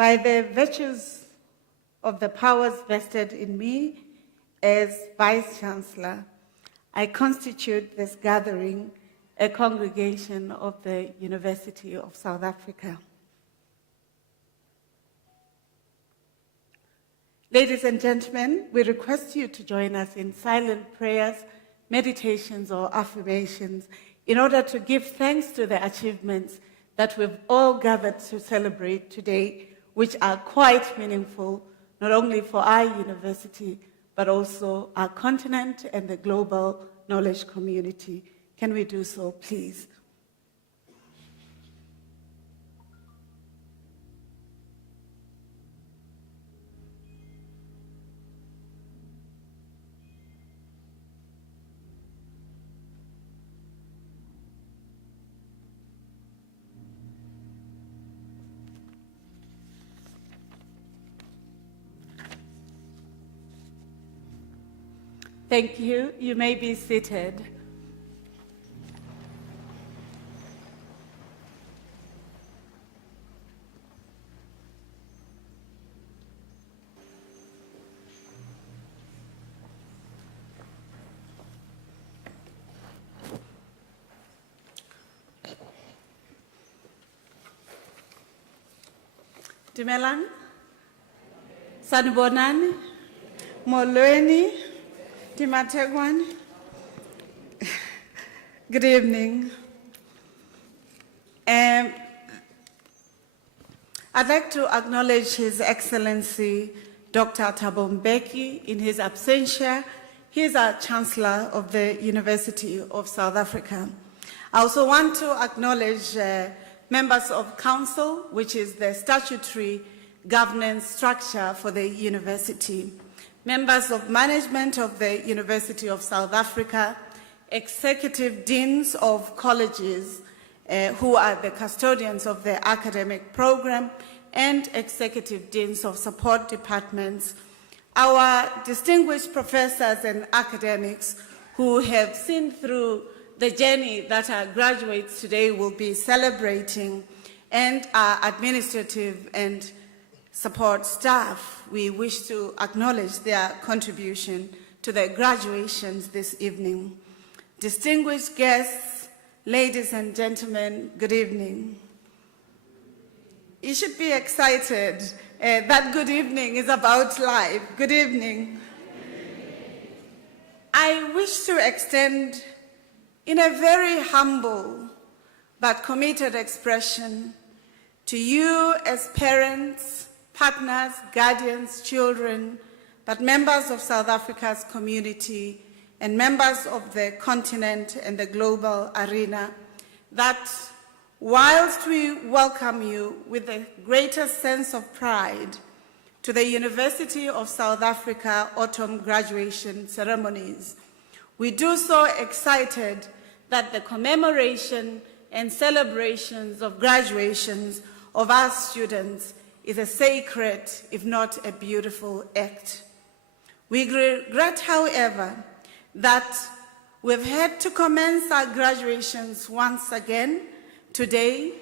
by the virtues of the powers vested in me as Vice Chancellor, I constitute this gathering a congregation of the University of South Africa. Ladies and gentlemen, we request you to join us in silent prayers, meditations, or affirmations in order to give thanks to the achievements that we've all gathered to celebrate today, which are quite meaningful, not only for our university, but also our continent and the global knowledge community. Can we do so, please? Thank you. You may be seated. Dumelang, Sanibonani, Molweni, Timategwan. Good evening. I'd like to acknowledge His Excellency Dr. Thabo Mbeki in his absentia. He is our Chancellor of the University of South Africa. I also want to acknowledge members of Council, which is the statutory governance structure for the university, members of management of the University of South Africa, executive deans of colleges who are the custodians of the academic program, and executive deans of support departments, our distinguished professors and academics who have seen through the journey that our graduates today will be celebrating, and our administrative and support staff. We wish to acknowledge their contribution to the graduations this evening. Distinguished guests, ladies and gentlemen, good evening. You should be excited. That good evening is about life. Good evening. I wish to extend in a very humble but committed expression to you as parents, partners, guardians, children, but members of South Africa's community and members of the continent and the global arena, that whilst we welcome you with the greatest sense of pride to the University of South Africa autumn graduation ceremonies, we do so excited that the commemoration and celebrations of graduations of our students is a sacred, if not a beautiful act. We regret, however, that we've had to commence our graduations once again today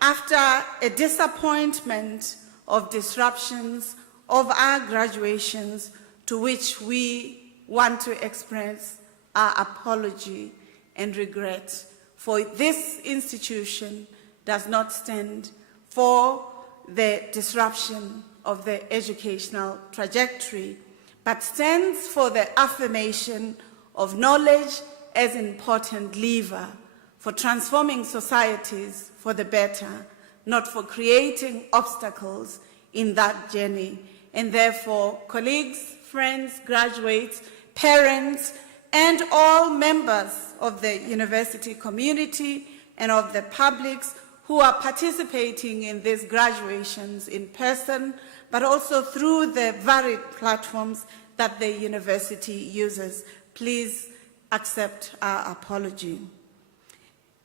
after a disappointment of disruptions of our graduations, to which we want to express our apology and regret, for this institution does not stand for the disruption of the educational trajectory, but stands for the affirmation of knowledge as an important lever for transforming societies for the better, not for creating obstacles in that journey. And therefore, colleagues, friends, graduates, parents, and all members of the university community and of the publics who are participating in these graduations in person, but also through the varied platforms that the university uses, please accept our apology.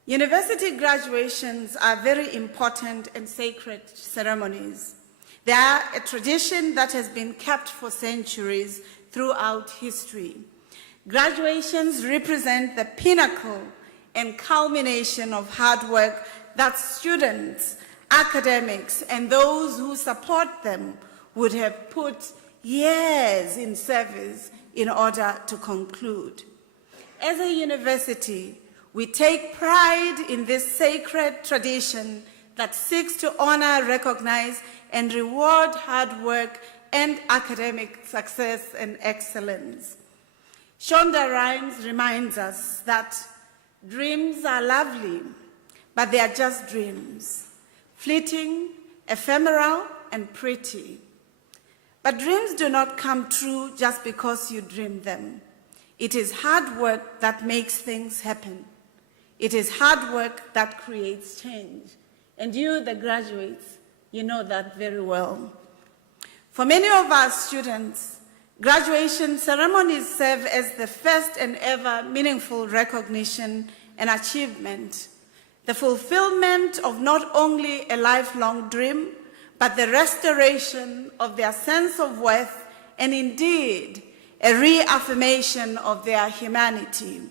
University graduations are very important and sacred ceremonies. They are a tradition that has been kept for centuries throughout history. Graduations represent the pinnacle and culmination of hard work that students academics and those who support them would have put years in service in order to conclude. As a university, we take pride in this sacred tradition that seeks to honor, recognize, and reward hard work and academic success and excellence. Shonda Rhimes reminds us that dreams are lovely, but they are just dreams, fleeting, ephemeral, and pretty. But dreams do not come true just because you dream them. It is hard work that makes things happen. It is hard work that creates change. And you, the graduates, you know that very well. For many of our students, graduation ceremonies serve as the first and ever meaningful recognition and achievement, the fulfillment of not only a lifelong dream, but the restoration of their sense of worth and indeed a reaffirmation of their humanity.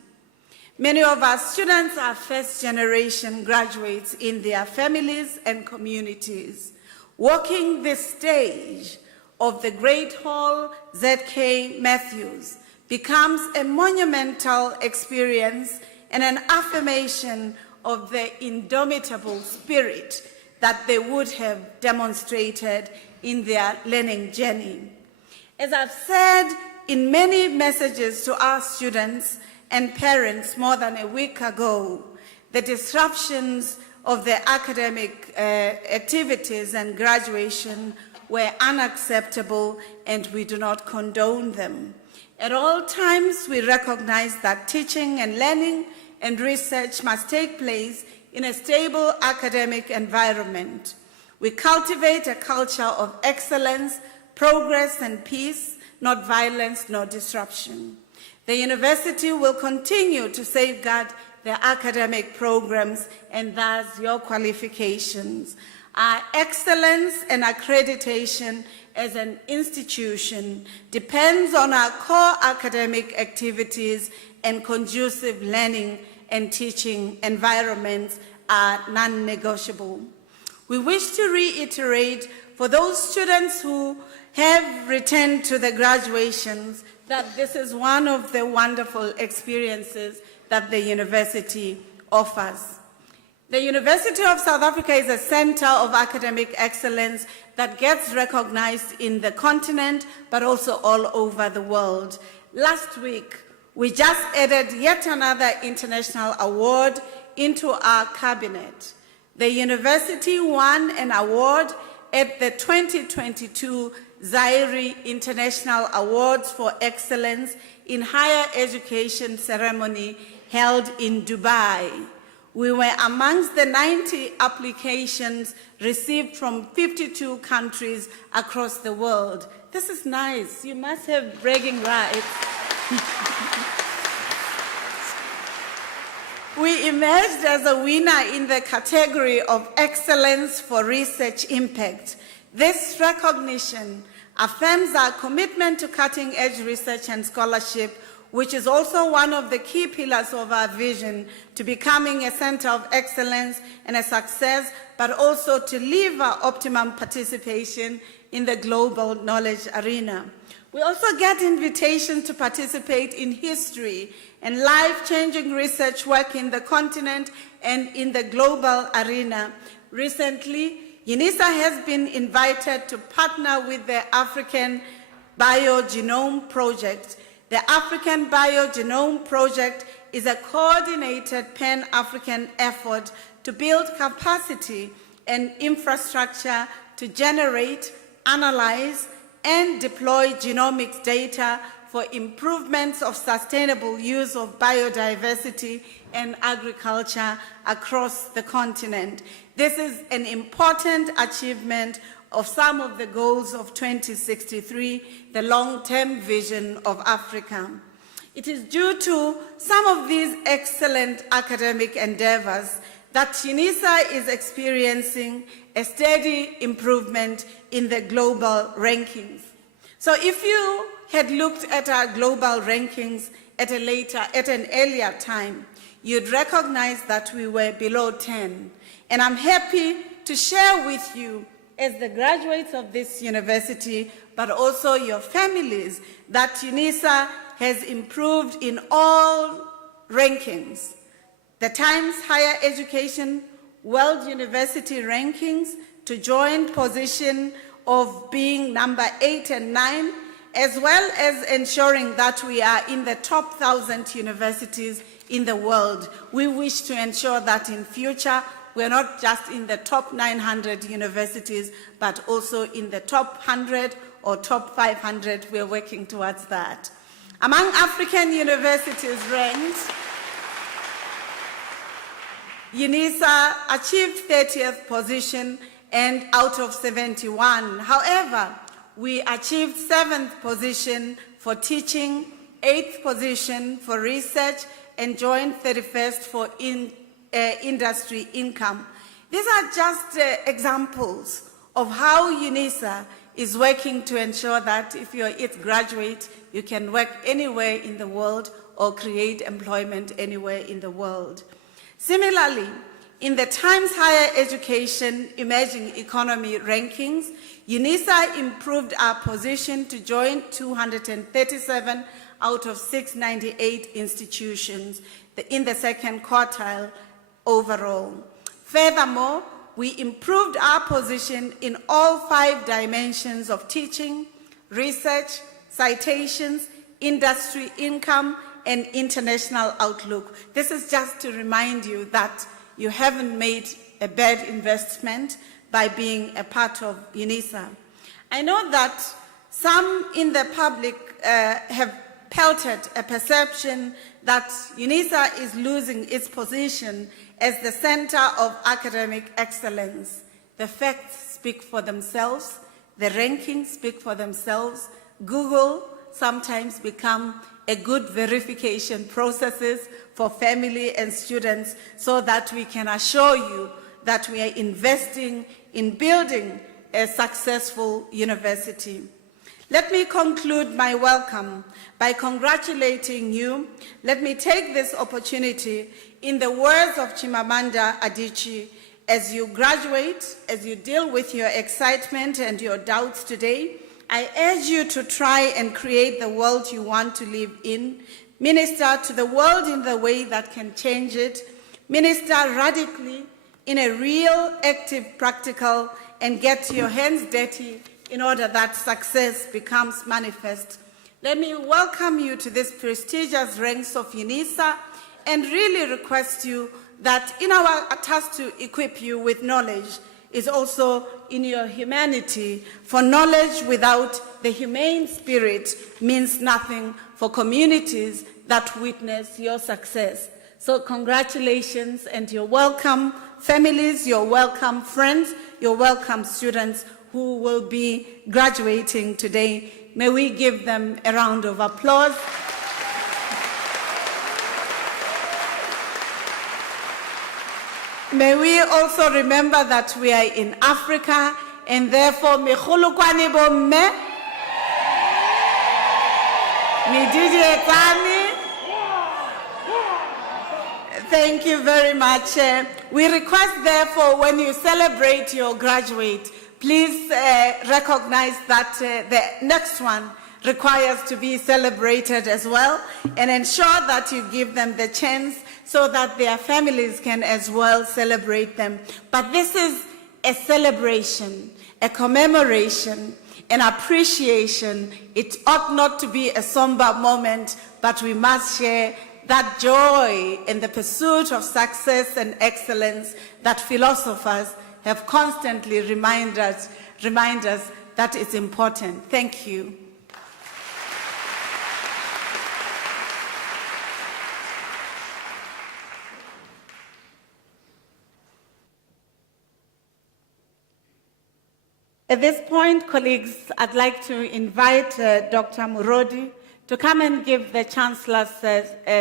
Many of our students are first-generation graduates in their families and communities. Walking this stage of the Great Hall Z.K. Matthews becomes a monumental experience and an affirmation of the indomitable spirit that they would have demonstrated in their learning journey. As I've said in many messages to our students and parents more than a week ago, the disruptions of the academic activities and graduation were unacceptable, and we do not condone them. At all times, we recognize that teaching and learning and research must take place in a stable academic environment. We cultivate a culture of excellence, progress, and peace, not violence nor disruption. The university will continue to safeguard the academic programs and thus your qualifications. Our excellence and accreditation as an institution depends on our core academic activities, and conducive learning and teaching environments are non-negotiable. We wish to reiterate for those students who have returned to the graduations that this is one of the wonderful experiences that the university offers. The University of South Africa is a center of academic excellence that gets recognized in the continent, but also all over the world. Last week, we just added yet another international award into our cabinet. The university won an award at the 2022 Zaire International Awards for Excellence in Higher Education ceremony held in Dubai. We were amongst the 90 applications received from 52 countries across the world. This is nice. You must have bragging rights. We emerged as a winner in the category of Excellence for Research Impact. This recognition affirms our commitment to cutting-edge research and scholarship, which is also one of the key pillars of our vision to becoming a center of excellence and a success, but also to deliver optimum participation in the global knowledge arena. We also get invitations to participate in history and life-changing research work in the continent and in the global arena. Recently, Unisa has been invited to partner with the African Biogenome Project. The African Biogenome Project is a coordinated pan-African effort to build capacity and infrastructure to generate, analyze, and deploy genomics data for improvements of sustainable use of biodiversity and agriculture across the continent. This is an important achievement of some of the goals of 2063, the long-term vision of Africa. It is due to some of these excellent academic endeavors that Unisa is experiencing a steady improvement in the global rankings. So if you had looked at our global rankings at an earlier time, you'd recognize that we were below 10. And I'm happy to share with you, as the graduates of this university, but also your families, that Unisa has improved in all rankings. The Times Higher Education World University Rankings to joint position of being number 8 and 9, as well as ensuring that we are in the top 1,000 universities in the world. We wish to ensure that in future, we're not just in the top 900 universities, but also in the top 100 or top 500. We're working towards that. Among African universities ranked, Unisa achieved 30th position and out of 71. However, we achieved 7th position for teaching, 8th position for research, and joined 31st for industry income. These are just examples of how Unisa is working to ensure that if you're its graduate, you can work anywhere in the world or create employment anywhere in the world. Similarly, in the Times Higher Education Emerging Economy rankings, Unisa improved our position to join 237 out of 698 institutions in the second quartile overall. Furthermore, we improved our position in all 5 dimensions of teaching, research, citations, industry income, and international outlook. This is just to remind you that you haven't made a bad investment by being a part of Unisa. I know that some in the public have pelted a perception that Unisa is losing its position as the center of academic excellence. The facts speak for themselves, the rankings speak for themselves. Google sometimes become a good verification processes for family and students so that we can assure you that we are investing in building a successful university. Let me conclude my welcome by congratulating you. Let me take this opportunity, in the words of Chimamanda Adichie, as you graduate, as you deal with your excitement and your doubts today, I urge you to try and create the world you want to live in. Minister to the world in the way that can change it. Minister radically in a real, active, practical, and get your hands dirty in order that success becomes manifest. Let me welcome you to this prestigious ranks of Unisa and really request you that in our task to equip you with knowledge is also in your humanity, for knowledge without the humane spirit means nothing for communities that witness your success. So congratulations, and you're welcome, families, you're welcome, friends, you're welcome, students who will be graduating today. May we give them a round of applause. May we also remember that we are in Africa, and therefore, thank you very much. We request, therefore, when you celebrate your graduate, please recognize that the next one requires to be celebrated as well, and ensure that you give them the chance so that their families can as well celebrate them. But this is a celebration, a commemoration, an appreciation. It ought not to be a somber moment, but we must share that joy in the pursuit of success and excellence that philosophers have constantly remind us that it's important. Thank you. At this point, colleagues, I'd like to invite Dr. Murodi to come and give the Chancellor's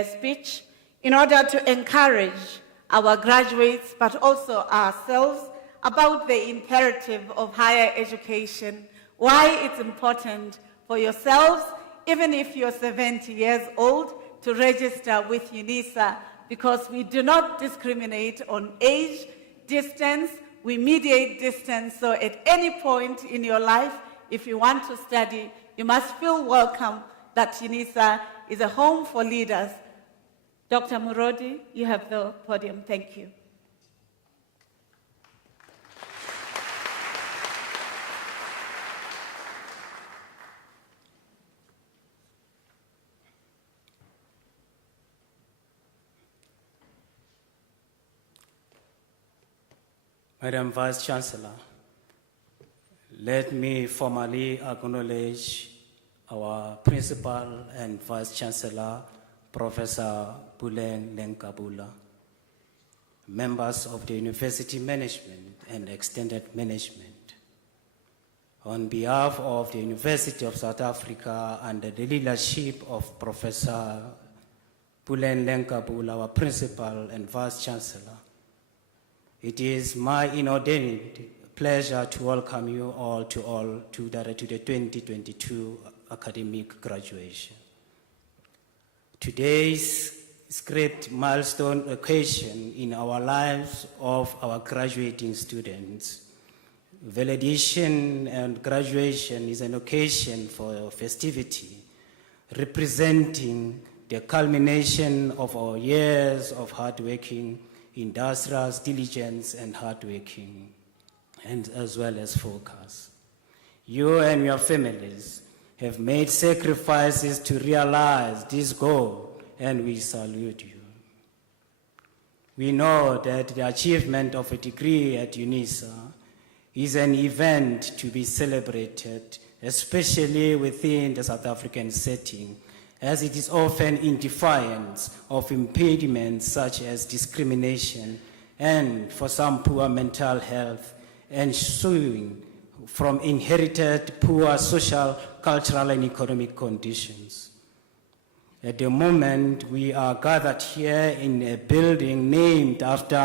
speech in order to encourage our graduates, but also ourselves, about the imperative of higher education, why it's important for yourselves, even if you're 70 years old, to register with Unisa, because we do not discriminate on age, distance, we mediate distance, so at any point in your life, if you want to study, you must feel welcome that Unisa is a home for leaders. Dr. Murodi, you have the podium. Thank you. Madam Vice Chancellor, let me formally acknowledge our Principal and Vice Chancellor, Professor Puleng Lenkabula, members of the University Management and Extended Management. On behalf of the University of South Africa under the leadership of Professor Puleng Lenkabula, our Principal and Vice Chancellor, it is my inordinate pleasure to welcome you all to the 2022 academic graduation. Today's great milestone occasion in our lives of our graduating students. Validation and graduation is an occasion for festivity, representing the culmination of our years of hardworking, industrious diligence and hardworking, and as well as focus. You and your families have made sacrifices to realize this goal, and we salute you. We know that the achievement of a degree at Unisa is an event to be celebrated, especially within the South African setting, as it is often in defiance of impediments such as discrimination and, for some, poor mental health, ensuing from inherited poor social, cultural, and economic conditions. At the moment, we are gathered here in a building named after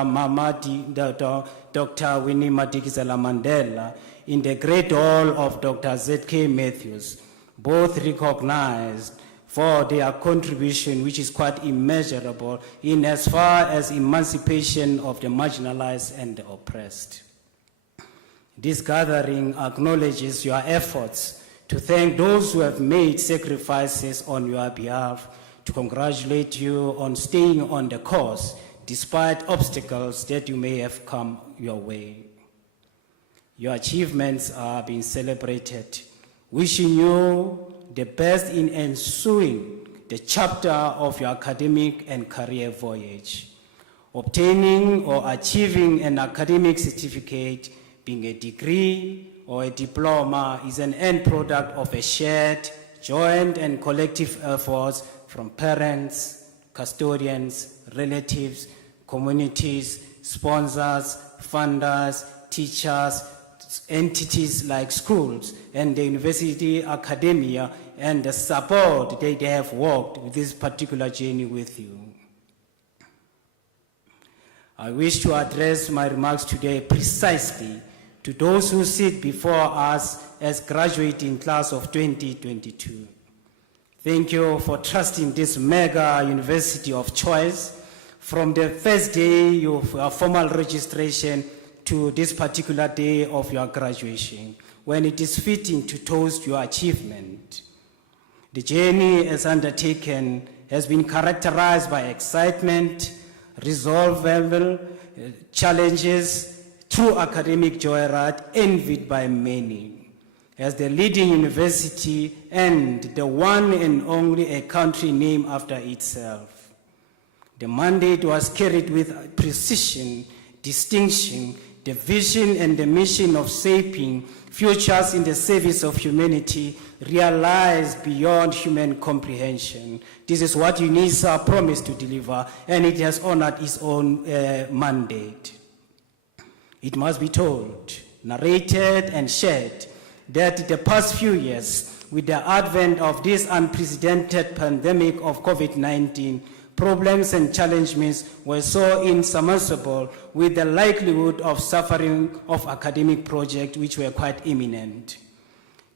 Dr. Winnie Madikizela Mandela in the Great Hall of Dr. Z.K. Matthews, both recognized for their contribution, which is quite immeasurable in as far as emancipation of the marginalized and the oppressed. This gathering acknowledges your efforts to thank those who have made sacrifices on your behalf, to congratulate you on staying on the course despite obstacles that you may have come your way. Your achievements are being celebrated. Wishing you the best in ensuing the chapter of your academic and career voyage. Obtaining or achieving an academic certificate, being a degree or a diploma, is an end product of a shared, joint and collective efforts from parents, custodians, relatives, communities, sponsors, funders, teachers, entities like schools and the university academia, and the support they have worked with this particular journey with you. I wish to address my remarks today precisely to those who sit before us as graduating class of 2022. Thank you for trusting this mega university of choice from the first day of your formal registration to this particular day of your graduation, when it is fitting to toast your achievement. The journey as undertaken has been characterized by excitement, resolvable challenges, true academic joyride envied by many. As the leading university and the one and only a country named after itself. The mandate was carried with precision, distinction, the vision and the mission of shaping futures in the service of humanity realized beyond human comprehension. This is what Unisa promised to deliver, and it has honored its own mandate. It must be told, narrated and shared that the past few years, with the advent of this unprecedented pandemic of COVID-19, problems and challenges were so insurmountable, with the likelihood of suffering of academic projects which were quite imminent.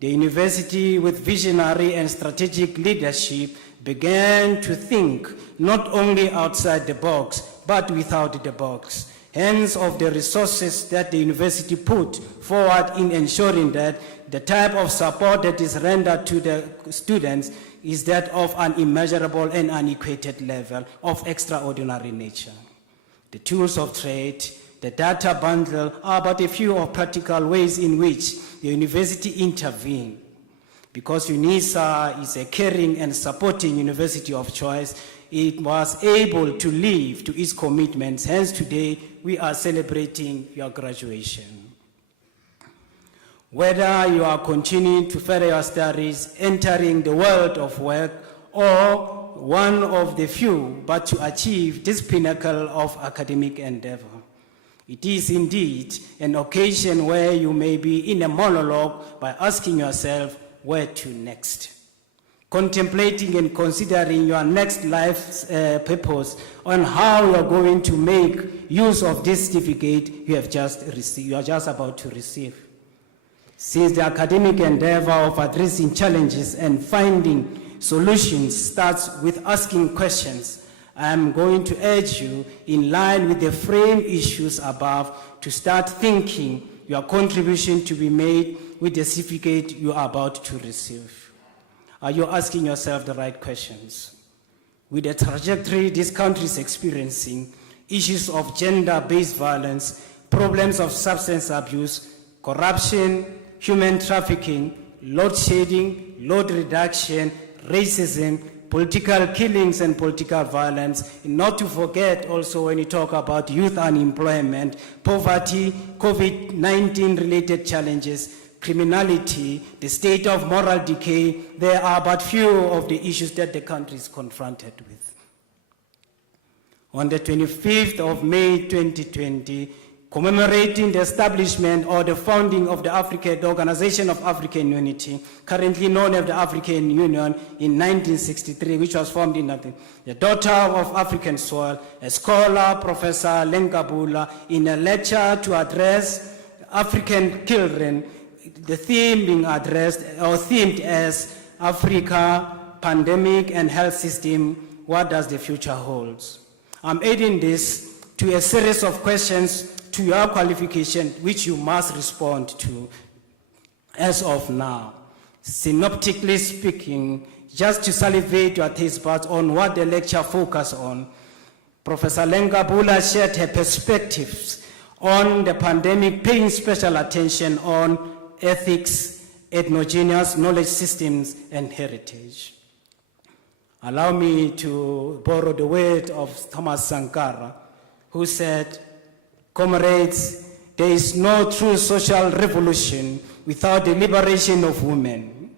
The university, with visionary and strategic leadership, began to think not only outside the box, but without the box, hence of the resources that the university put forward in ensuring that the type of support that is rendered to the students is that of an immeasurable and unequated level of extraordinary nature. The tools of trade, the data bundle are but a few of practical ways in which the university intervened. Because Unisa is a caring and supporting university of choice, it was able to live to its commitments. Hence today, we are celebrating your graduation. Whether you are continuing to further your studies, entering the world of work, or one of the few, but to achieve this pinnacle of academic endeavor. It is indeed an occasion where you may be in a monologue by asking yourself, where to next? Contemplating and considering your next life's purpose on how you are going to make use of this certificate you have just received, you are just about to receive. Since the academic endeavor of addressing challenges and finding solutions starts with asking questions, I am going to urge you, in line with the frame issues above, to start thinking your contribution to be made with the certificate you are about to receive. Are you asking yourself the right questions? With the trajectory this country is experiencing, issues of gender-based violence, problems of substance abuse, corruption, human trafficking, load shedding, load reduction, racism, political killings and political violence, and not to forget also when you talk about youth unemployment, poverty, COVID-19 related challenges, criminality, the state of moral decay, there are but few of the issues that the country is confronted with. On the 25th of May 2020, commemorating the establishment or the founding of the Organization of African Unity, currently known as the African Union, in 1963, which was formed in the daughter of African soil, a scholar, Professor Lenkabula, in a lecture to address African children, the theme being addressed or themed as Africa, Pandemic and Health System, what does the future hold? I'm adding this to a series of questions to your qualification, which you must respond to as of now. Synoptically speaking, just to salivate your taste buds on what the lecture focused on, Professor Lenkabula shared her perspectives on the pandemic, paying special attention on ethics, ethnogeneous knowledge systems, and heritage. Allow me to borrow the word of Thomas Sankara, who said, "Comrades, there is no true social revolution without the liberation of women.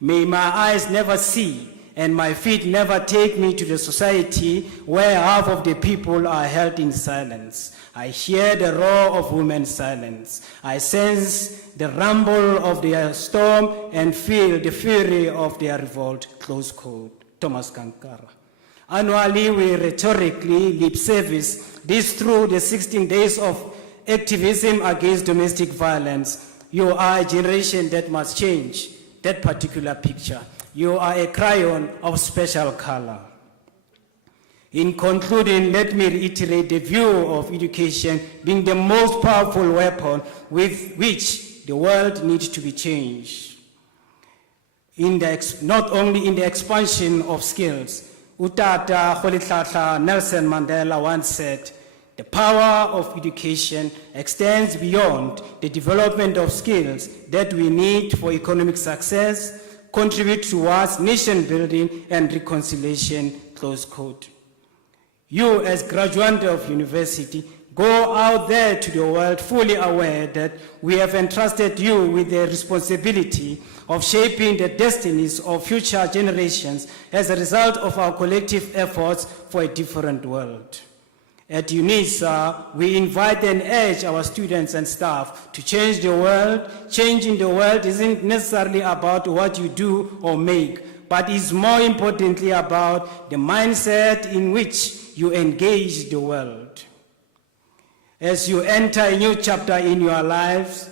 May my eyes never see and my feet never take me to the society where half of the people are held in silence. I hear the roar of women's silence. I sense the rumble of their storm and feel the fury of their revolt." Close quote. Thomas Sankara. Annually, we rhetorically lip service this through the 16 days of activism against domestic violence. You are a generation that must change that particular picture. You are a crayon of special color. In concluding, let me reiterate the view of education being the most powerful weapon with which the world needs to be changed. Not only in the expansion of skills. Utata Kgolehlatla Nelson Mandela once said, "The power of education extends beyond the development of skills that we need for economic success, contribute towards nation building and reconciliation," close quote. You as graduate of university, go out there to the world fully aware that we have entrusted you with the responsibility of shaping the destinies of future generations as a result of our collective efforts for a different world. At Unisa, we invite and urge our students and staff to change the world. Changing the world isn't necessarily about what you do or make, but is more importantly about the mindset in which you engage the world. As you enter a new chapter in your lives,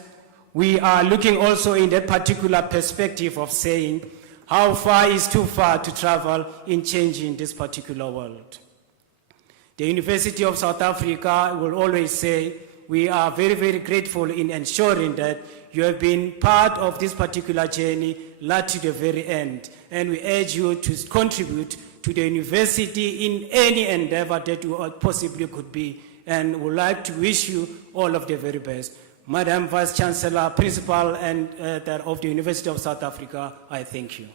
we are looking also in that particular perspective of saying, how far is too far to travel in changing this particular world? The University of South Africa will always say, we are very, very grateful in ensuring that you have been part of this particular journey, led to the very end. And we urge you to contribute to the university in any endeavor that you possibly could be. And would like to wish you all of the very best. Madam Vice Chancellor, Principal and of the University of South Africa, I thank you.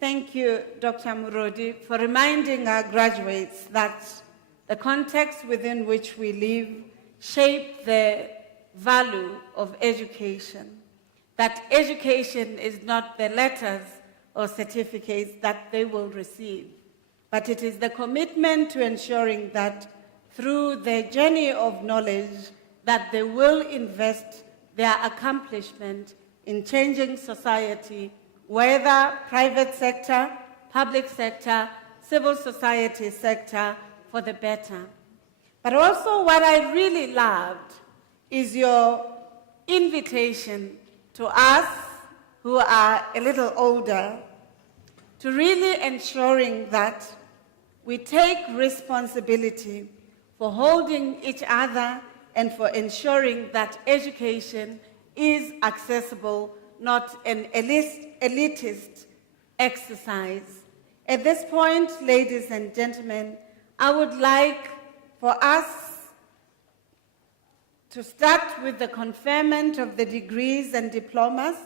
Thank you, Dr. Murodi, for reminding our graduates that the context within which we live shape the value of education, that education is not the letters or certificates that they will receive, but it is the commitment to ensuring that through their journey of knowledge that they will invest their accomplishment in changing society, whether private sector, public sector, civil society sector, for the better. But also what I really loved is your invitation to us who are a little older to really ensuring that we take responsibility for holding each other and for ensuring that education is accessible, not an elitist exercise. At this point, ladies and gentlemen, I would like for us to start with the conferment of the degrees and diplomas,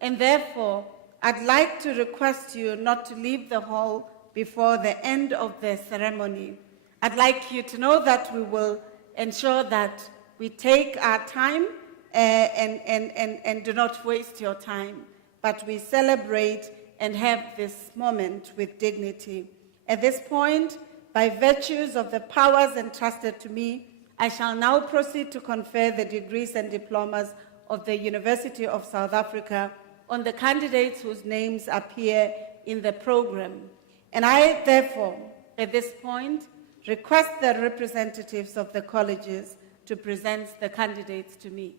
and therefore, I'd like to request you not to leave the hall before the end of the ceremony. I'd like you to know that we will ensure that we take our time and do not waste your time, but we celebrate and have this moment with dignity. At this point, by virtues of the powers entrusted to me, I shall now proceed to confer the degrees and diplomas of the University of South Africa on the candidates whose names appear in the program. And I, therefore, at this point, request the representatives of the colleges to present the candidates to me.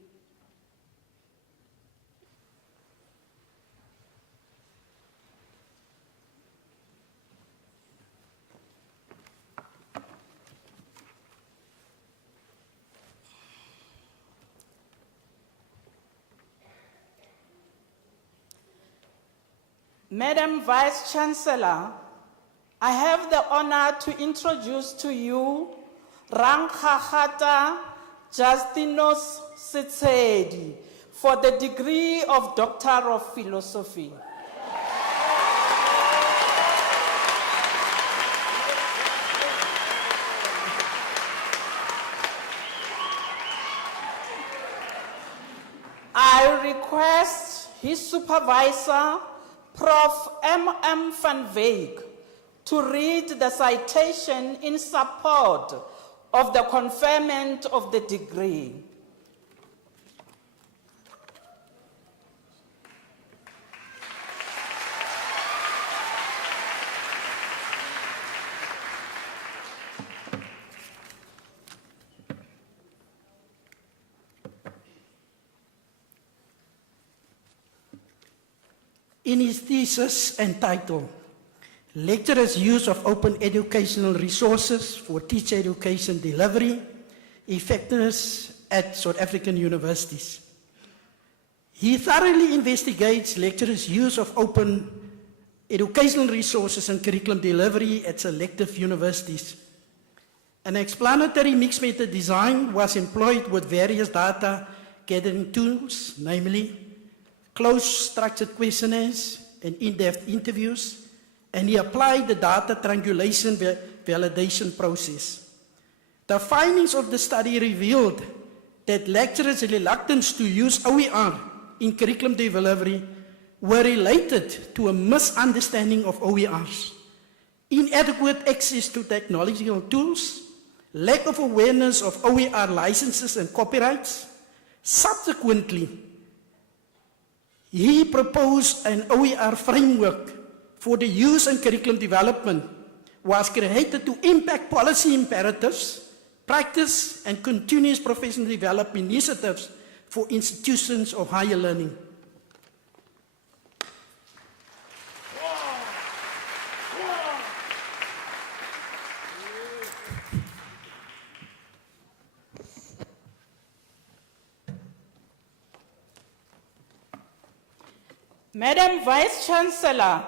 Madam Vice Chancellor, I have the honor to introduce to you Rangkhagata Justinos Sitsedi for the degree of Doctor of Philosophy. I request his supervisor, Prof. M.M. van Wyk, to read the citation in support of the conferment of the degree. In his thesis entitled, Lecturers' Use of Open Educational Resources for Teacher Education Delivery, Effectiveness at South African Universities, he thoroughly investigates lecturers' use of open educational resources and curriculum delivery at selective universities. An explanatory mixed method design was employed with various data gathering tools, namely close structured questionnaires and in-depth interviews, and he applied the data triangulation validation process. The findings of the study revealed that lecturers' reluctance to use OER in curriculum delivery were related to a misunderstanding of OERs, inadequate access to technological tools, lack of awareness of OER licenses and copyrights. Subsequently, he proposed an OER framework for the use and curriculum development was created to impact policy imperatives, practice, and continuous professional development initiatives for institutions of higher learning. Madam Vice Chancellor,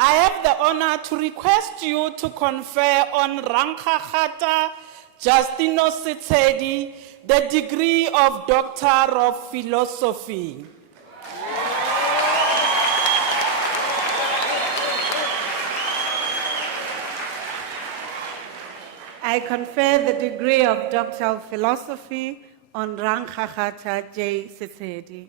I have the honor to request you to confer on Rankgagata Justino Sitedi the degree of Doctor of Philosophy. I confer the degree of Doctor of Philosophy on Rankgagata J. Sitedi.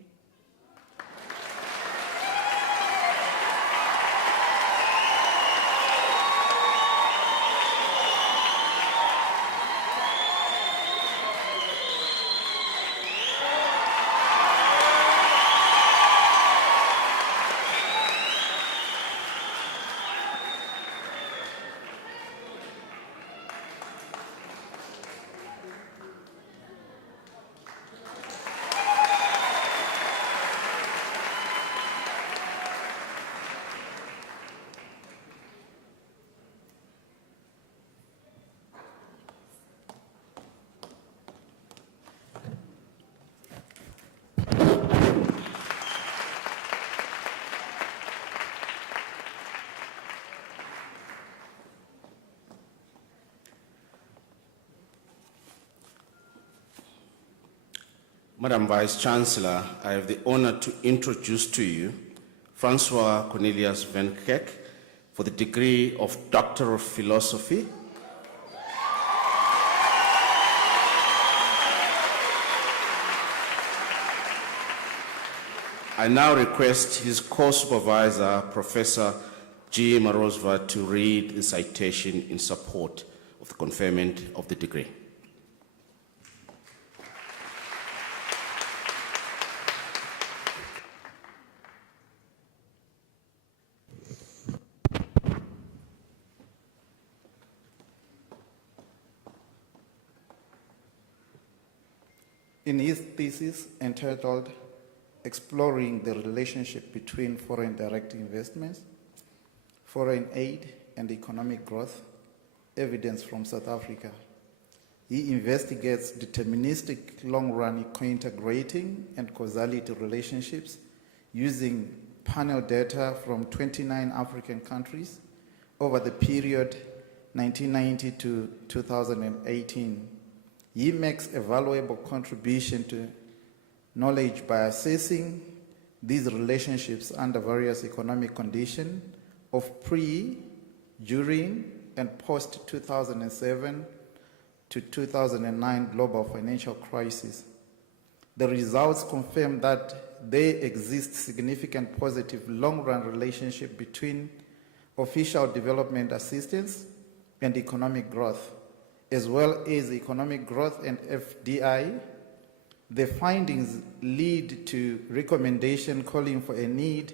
Madam Vice Chancellor, I have the honor to introduce to you Francois Cornelius Van Kerk for the degree of Doctor of Philosophy. I now request his co-supervisor, Professor G. Marosva, to read the citation in support of the conferment of the degree. In his thesis entitled Exploring the Relationship Between Foreign Direct Investments, Foreign Aid and Economic Growth, Evidence from South Africa, he investigates deterministic long-run co-integrating and causality relationships using panel data from 29 African countries over the period 1990 to 2018. He makes a valuable contribution to knowledge by assessing these relationships under various economic conditions of pre, during, and post-2007 to 2009 global financial crisis. The results confirm that there exists significant positive long-run relationship between official development assistance and economic growth, as well as economic growth and FDI. The findings lead to recommendation calling for a need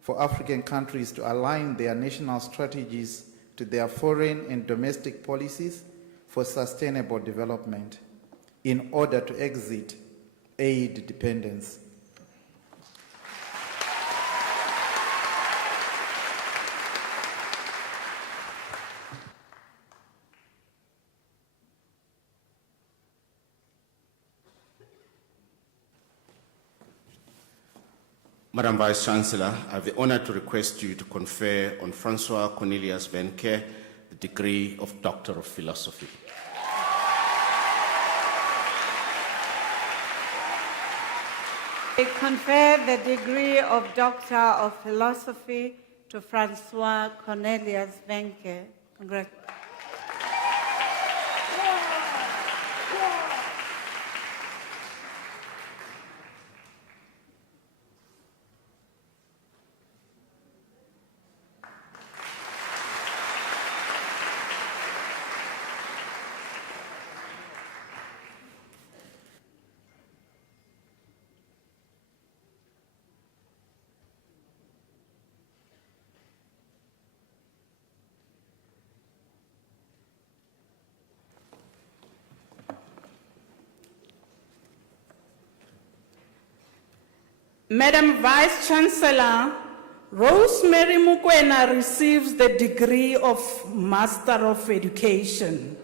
for African countries to align their national strategies to their foreign and domestic policies for sustainable development in order to exit aid dependence. Madam Vice Chancellor, I have the honor to request you to confer on Francois Cornelius Van Kerk the degree of Doctor of Philosophy. I confer the degree of Doctor of Philosophy to Francois Cornelius Van Kerk. Congratulations. Madam Vice Chancellor, Rosemary Mukwena receives the degree of Master of Education.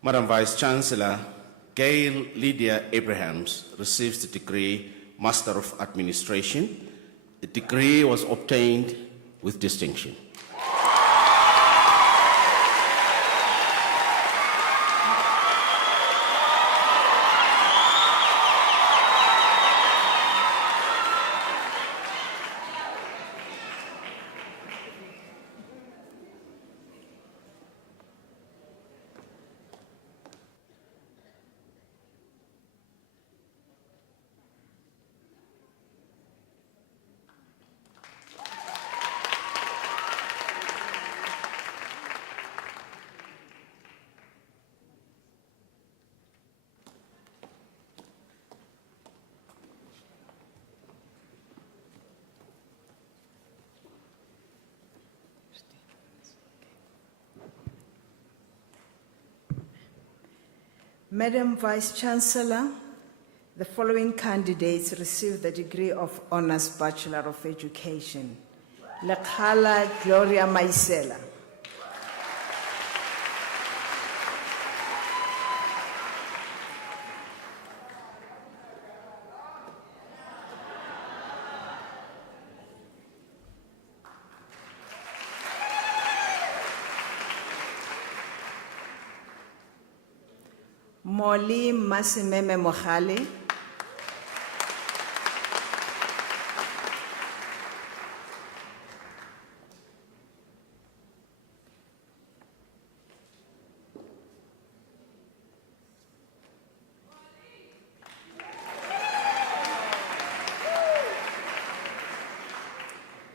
Madam Vice Chancellor, Gail Lydia Abrahams receives the degree Master of Administration. The degree was obtained with distinction. Madam Vice Chancellor, the following candidates received the degree of Honours Bachelor of Education. Lekhala Gloria Maisela. Molly Masimeme Mohale.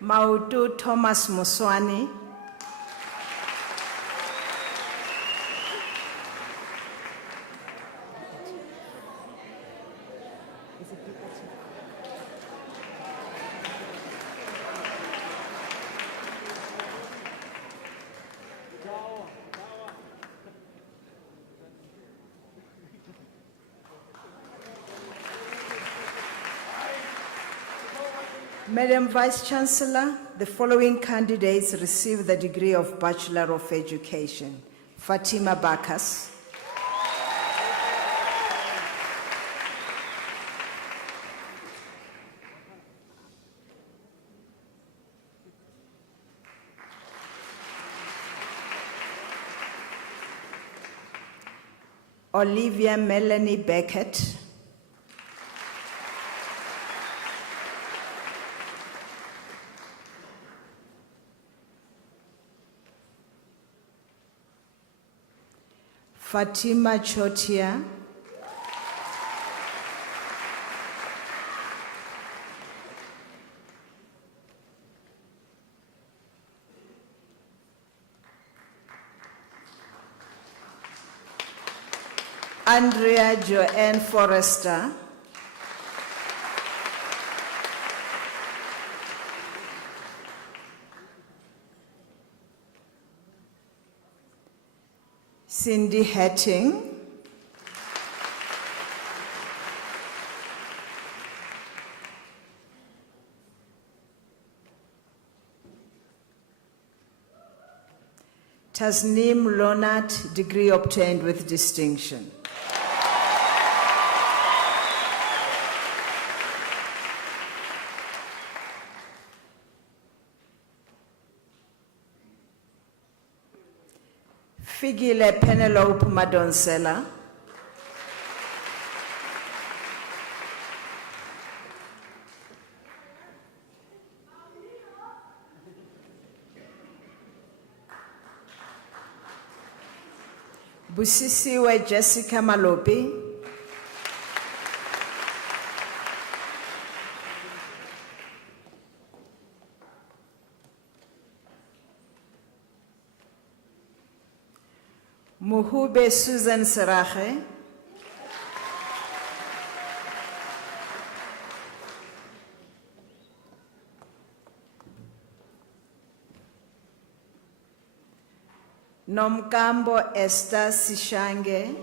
Mautu Thomas Muswani. Madam Vice Chancellor, the following candidates received the degree of Bachelor of Education. Fatima Bakas. Olivia Melanie Beckett. Fatima Chotia. Andrea Joanne Forrester. Cindy Hetting. Tasneem Lonat, degree obtained with distinction. Figile Penelope Madonsela. Busisiwe Jessica Malopi, Muhube Susan Serache, Nomkambo Esther Sishange,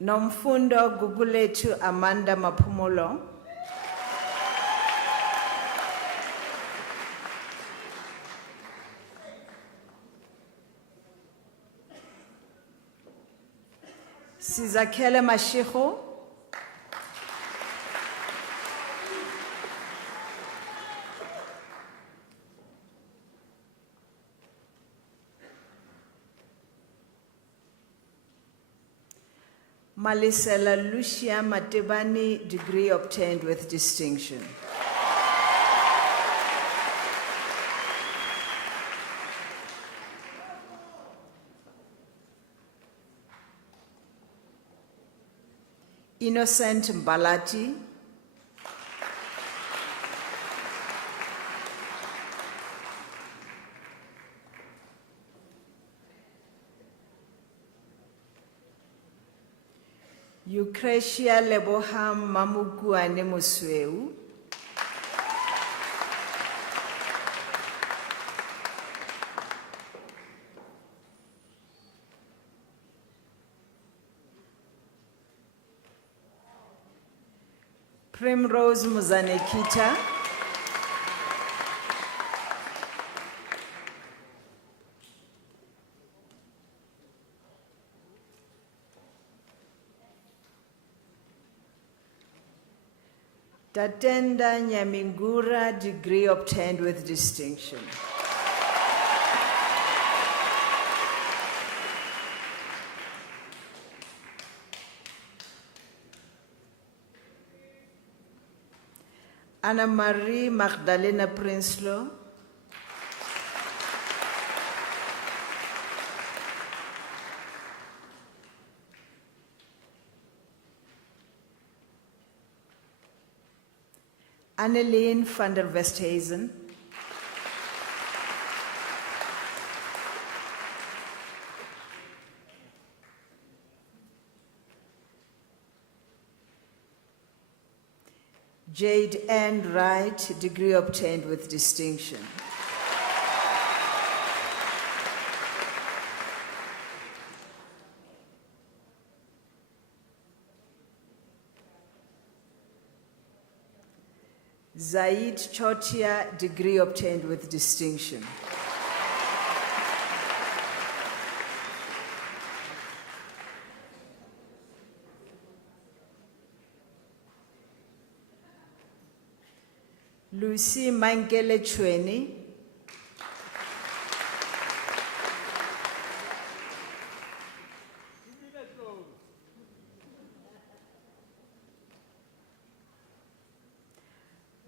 Nomfundo Guguletu Amanda Mapumulo, Sizakele Mashiko, Malisela Lucia Matebani, degree obtained with distinction. Innocent Mbalati, Lucretia Leboham Mamuguane Musweu, Primrose Muzanekita, Tatenda Nyamingura, degree obtained with distinction. Anna Marie Magdalena Prinsloo, Anneleen van der Westhuizen, Jade Ann Wright, degree obtained with distinction. Zaid Chotia, degree obtained with distinction. Lucy Mangele Chweni,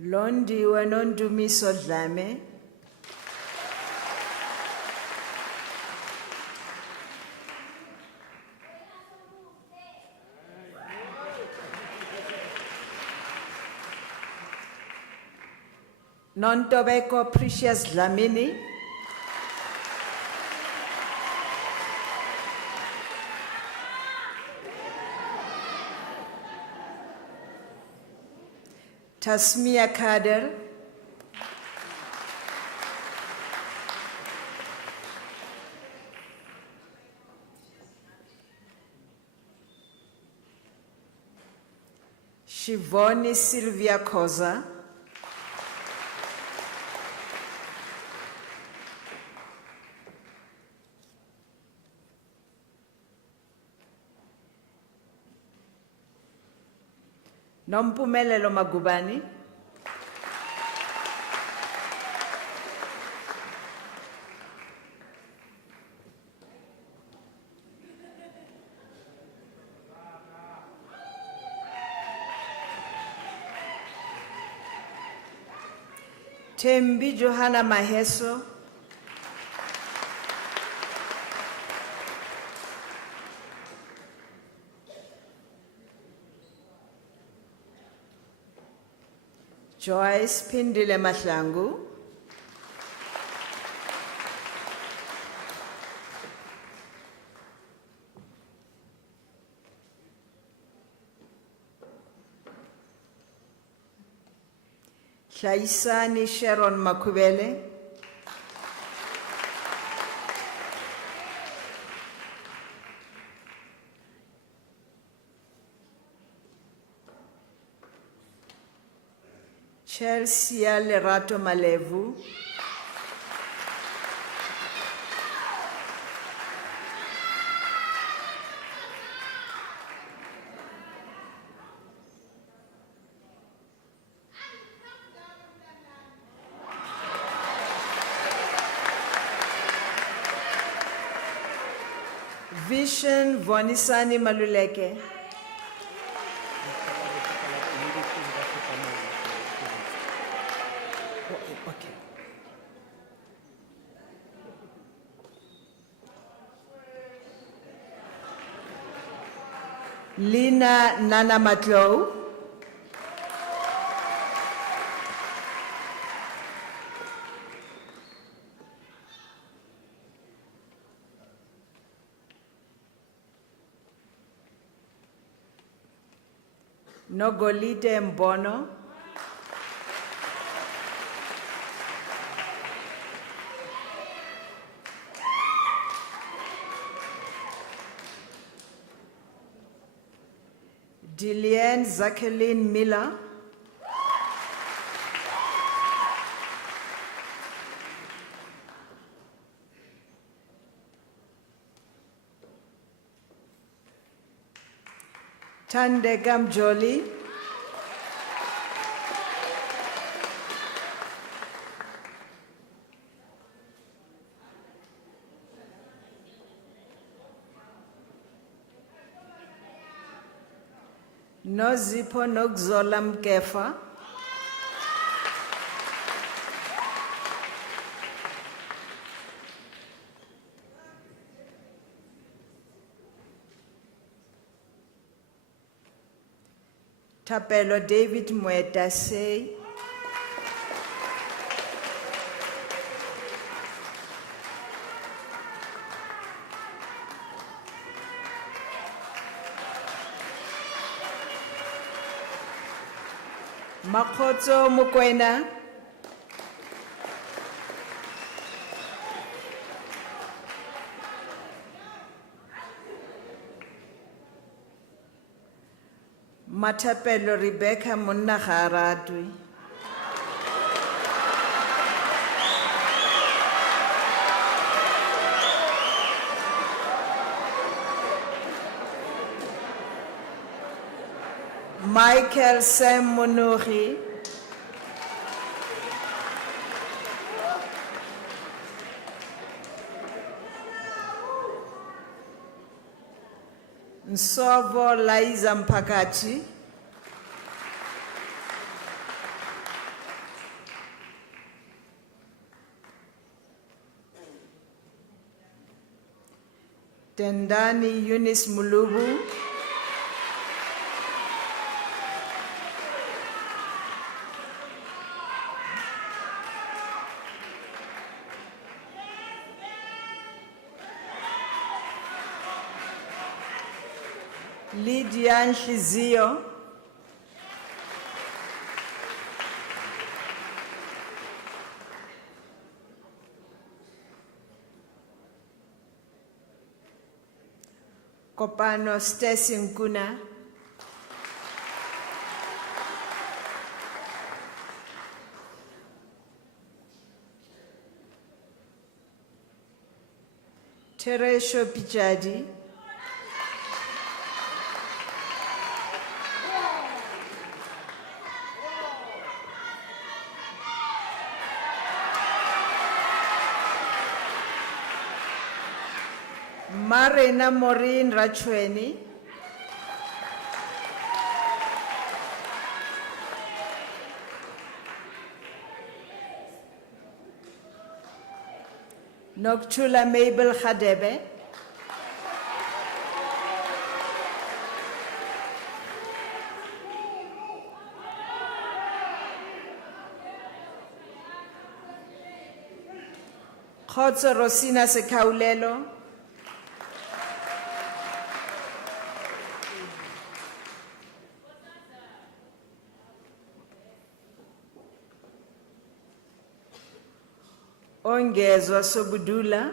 Londi Wenondumiso Dlame, Nontobeko Precious Dlamini, Tasmia Kader, Shivoni Sylvia Koza, Nompumelelo Magubani, Tembi Johanna Maheso, Joyce Pindile Mahlangu, Shaisani Sharon Makubele, Chelsea Lerato Malevu, Vision Vonisani Maluleke, Lina Nana Matlow, Nogolite Mbono, Dilian Jacqueline Miller, Tandegam Jolie, Nozipho Nokzola Mkefa, Tapelo David Mwetase, Makotso Mukwena, Matapelo Rebecca Munnaharadwi, Michael Sam Munuri, Nsovo Laiza Mpakati, Tendani Eunice Mulubu, Lydia Nhlizio, Kopano Stacy Nkuna, Teresho Pichadi, Marina Maureen Rachweni, Noctula Mabel Khadebe. Khotso Rosina Sekaulelo. Ongezwa Sobudula.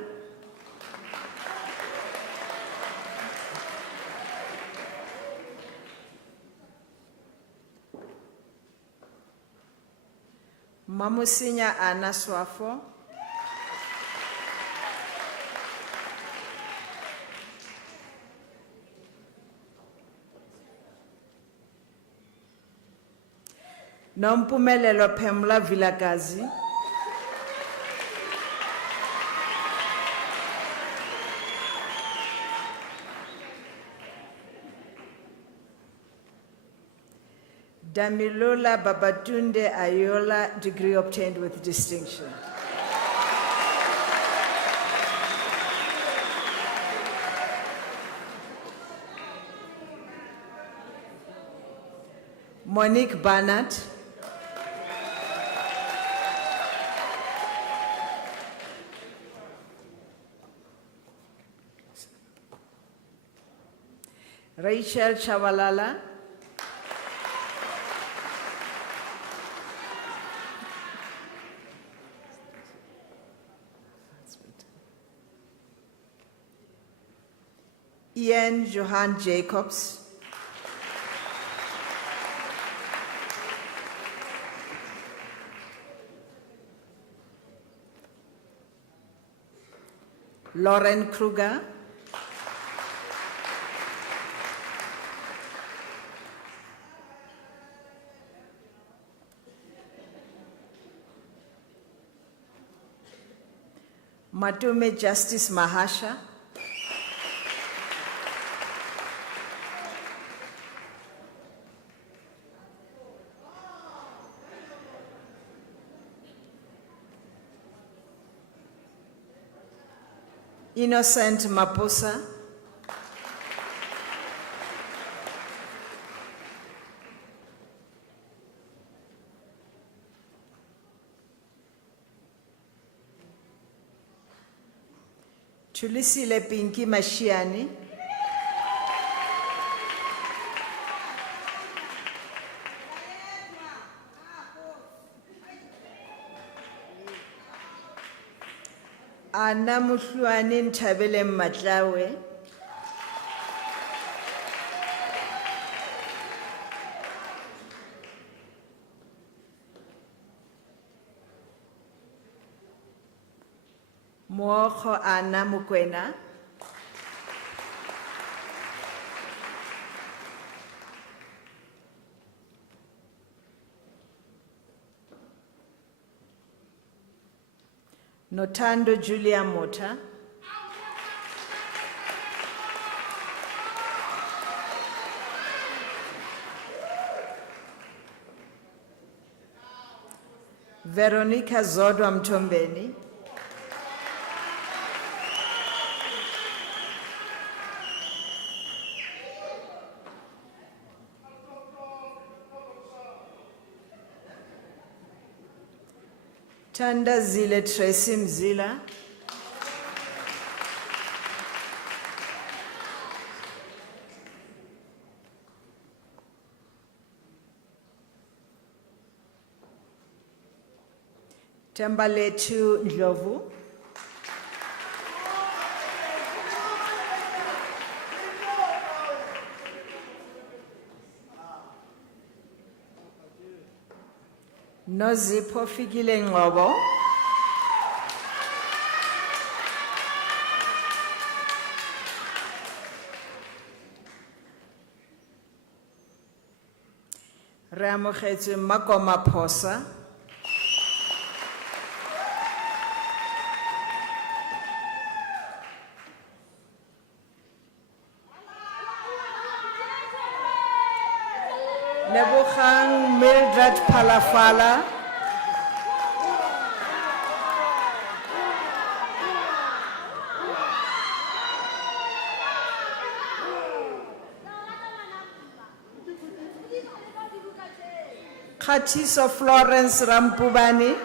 Mamusinya Ana Swafo. Nompumelelo Pamela Vilakazi. Damilola Babatunde Ayola, degree obtained with distinction. Monique Barnett. Rachel Chavalala. Ian Johan Jacobs. Lauren Kruger. Matume Justice Mahasha. Innocent Maposa. Tulisile Pinky Mashiani. Ana Muhluani Ntabele Matlawe. Mookgo Ana Mukwena. Notando Julia Mota. Veronica Zodwa Mtombeni. Tanda Zile Tracy Mzila. Tembaletu Ndlovu. Nozipho Fikile Ngobo. Re amogetse Makoma Phosa. Lebogang Mildred Palafala. Khatiso Florence Rampubani.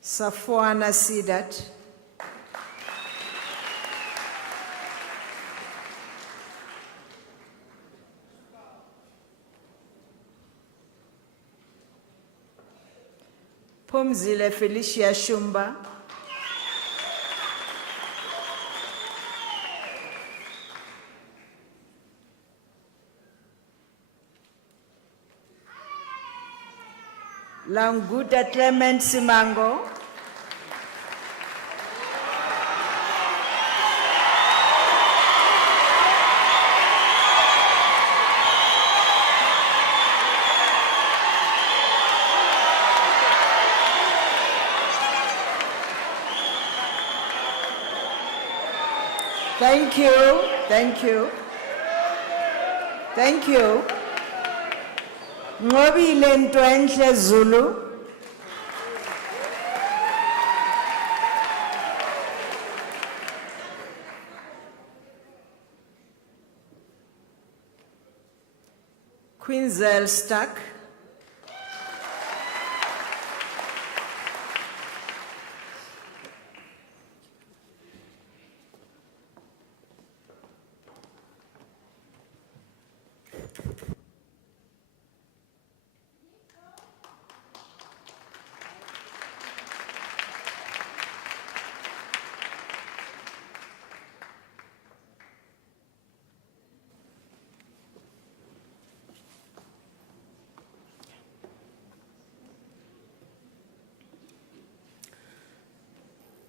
Safwana Sidat. Pumzile Felicia Shumba. Languta Clement Simango. Thank you, thank you. Thank you. Ngobile Ntwenhle Zulu. Quinzel Stuck.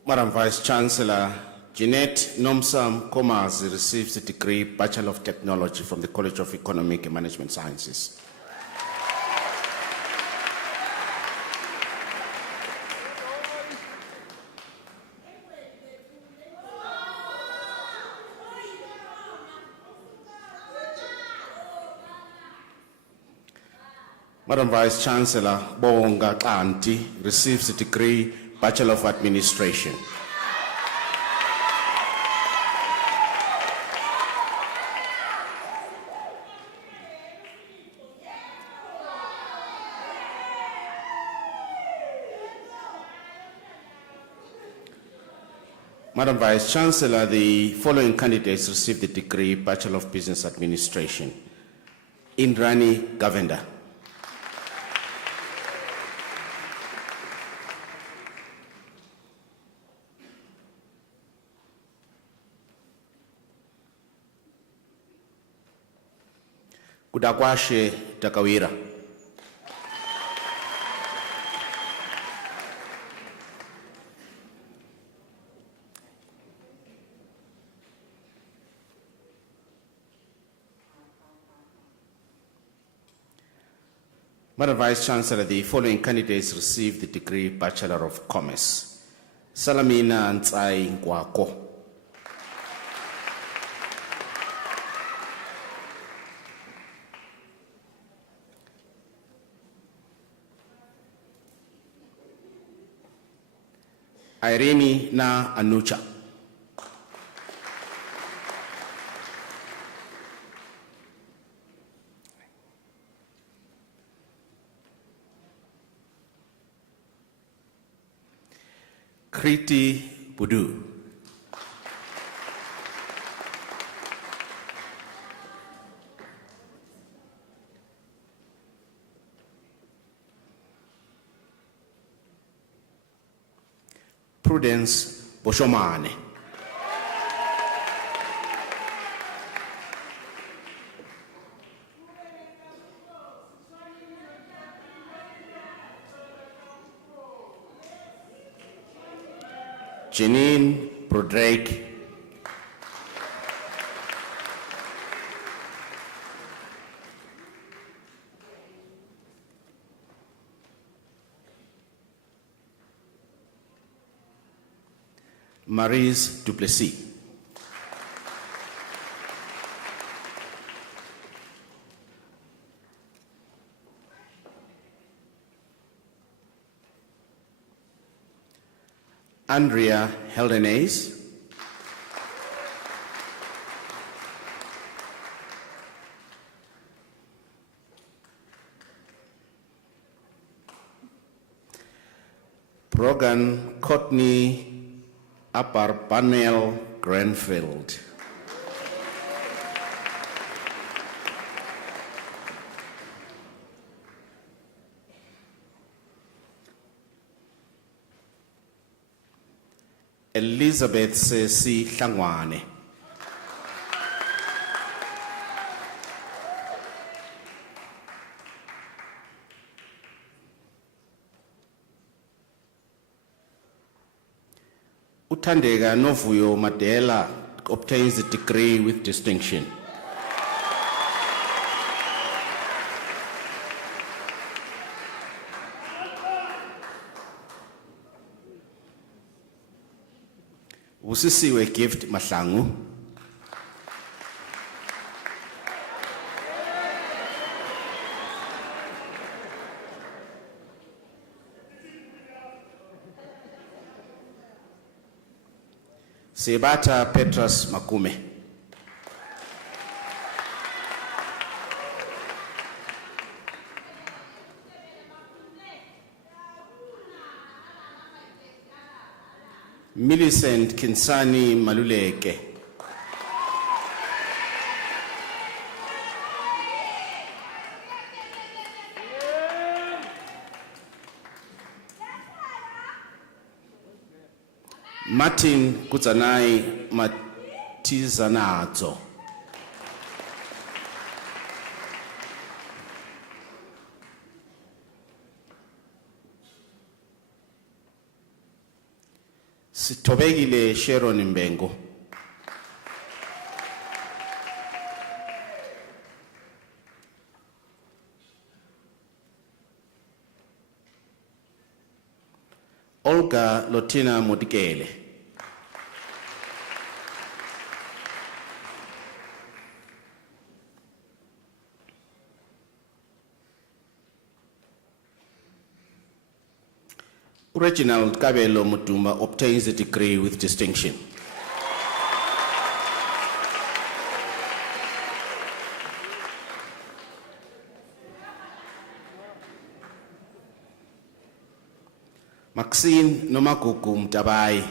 Madam Vice Chancellor, Jeanette Nomsam Komazi receives a degree Bachelor of Technology from the College of Economic and Management Sciences. Madam Vice Chancellor, Bonga Kanti receives a degree Bachelor of Administration. Madam Vice Chancellor, the following candidates received the degree Bachelor of Business Administration. Indrani Govender. Kudakwashe Takawira. Madam Vice Chancellor, the following candidates received the degree Bachelor of Commerce. Salamina Ntsai Nkwako. Irene Na Anucha. Kriti Budu. Prudence Boshomane. Janine Broderick. Maurice Duplessis. Andrea Heldenays. Brogan Courtney Aparpanel Grenfield. Elizabeth Sesi Hlangwane. Uthandeka Novuyo Madela obtains a degree with distinction. Usisiwe Gift Mahlangu. Sebata Petrus Makume. Millicent Kinsani Maluleke. Martin Kutanai Matizanazo. Sitobegile Sharon Mbengo. Olga Lotina Motikele. Reginald Kabelo Mutumba obtains a degree with distinction. Maxine Nomakuku Mtabai.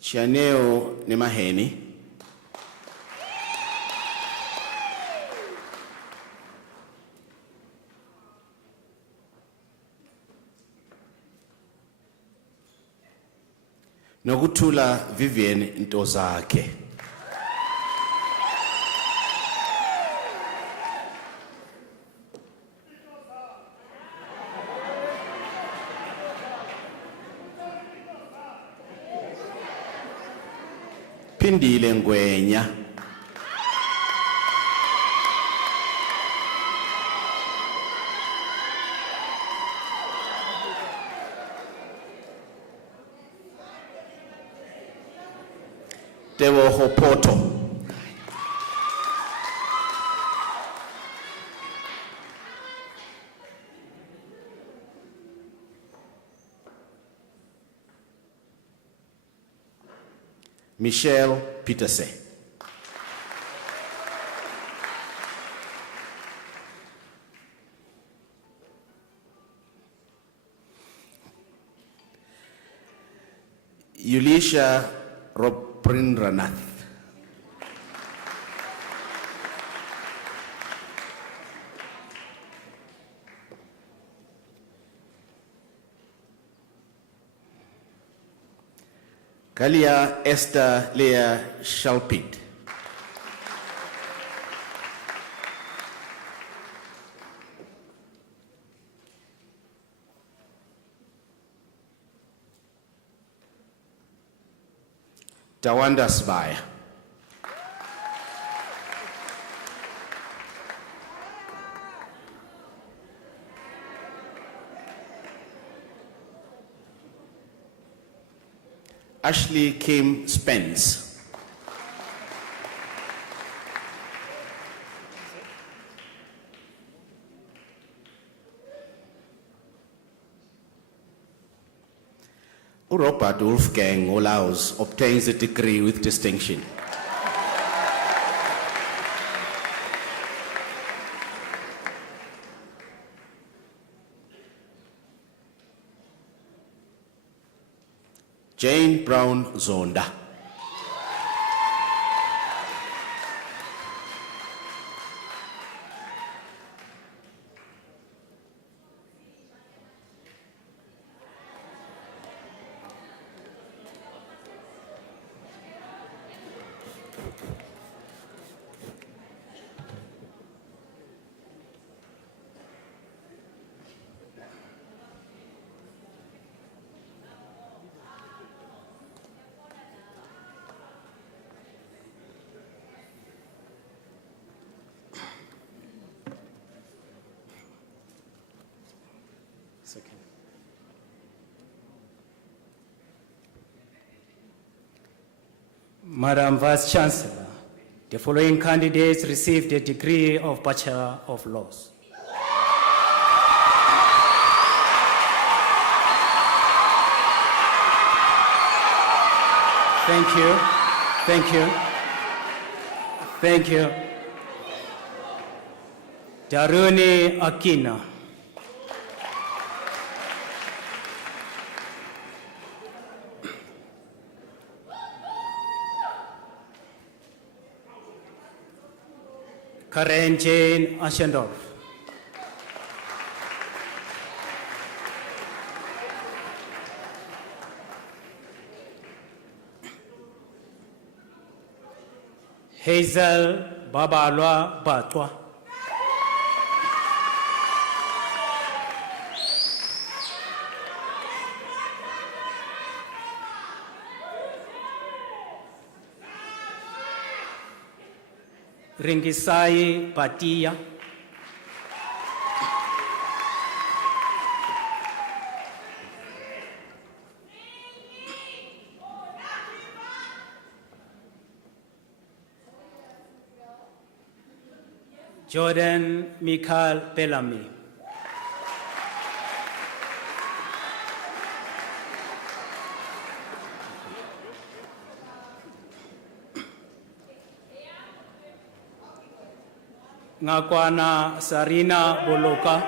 Chaneo Nemaheni. Nokuthula Vivian Ntozake. Pindile Ngwenya. Tewo Hopoto. Michelle Peterson. Yulisha Robrindranath. Kalia Esther Leah Shalpit. Tawanda Sbaya. Ashley Kim Spence. Robert Wolfgang Olaus obtains a degree with distinction. Jane Brown Zonda. It's okay. Madam Vice Chancellor, the following candidates received a degree of Bachelor of Laws. Thank you. Thank you. Thank you. Daruni Akina. Karen Jane Ashendorf. Hazel Babalwa Batwa. Ringisai Patia. Jordan Michael Bellamy. Ngakwana Sarina Boloka.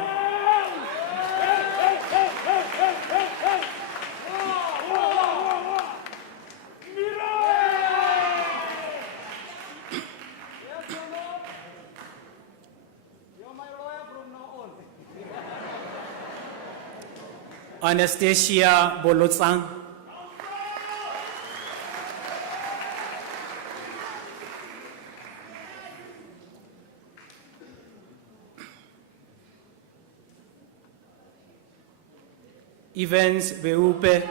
Anastasia Bolotsang. Evans Beupe.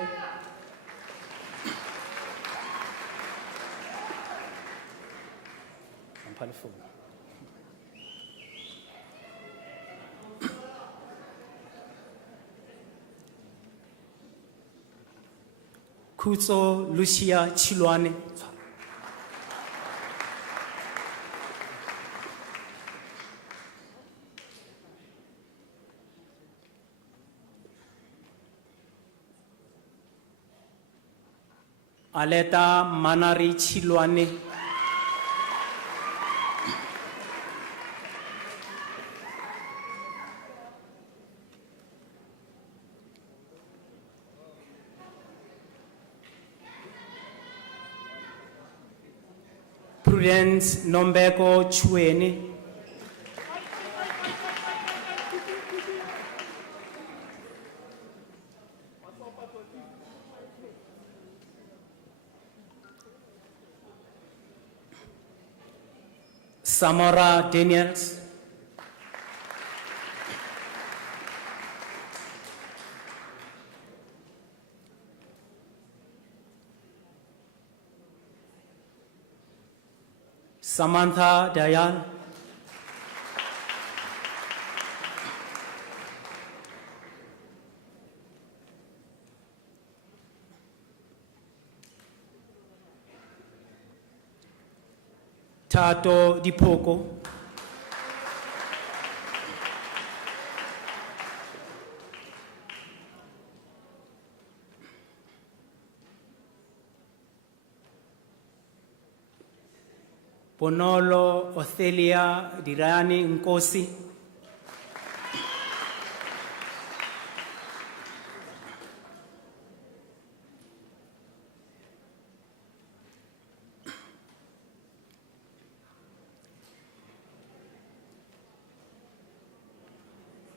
Kutso Lucia Chilwane. Aleta Manari Chilwane. Prudence Nombeko Chueni. Samora Daniels. Samantha Dayal. Tato Dipoko. Bonolo Othelia Dirani Nkosi,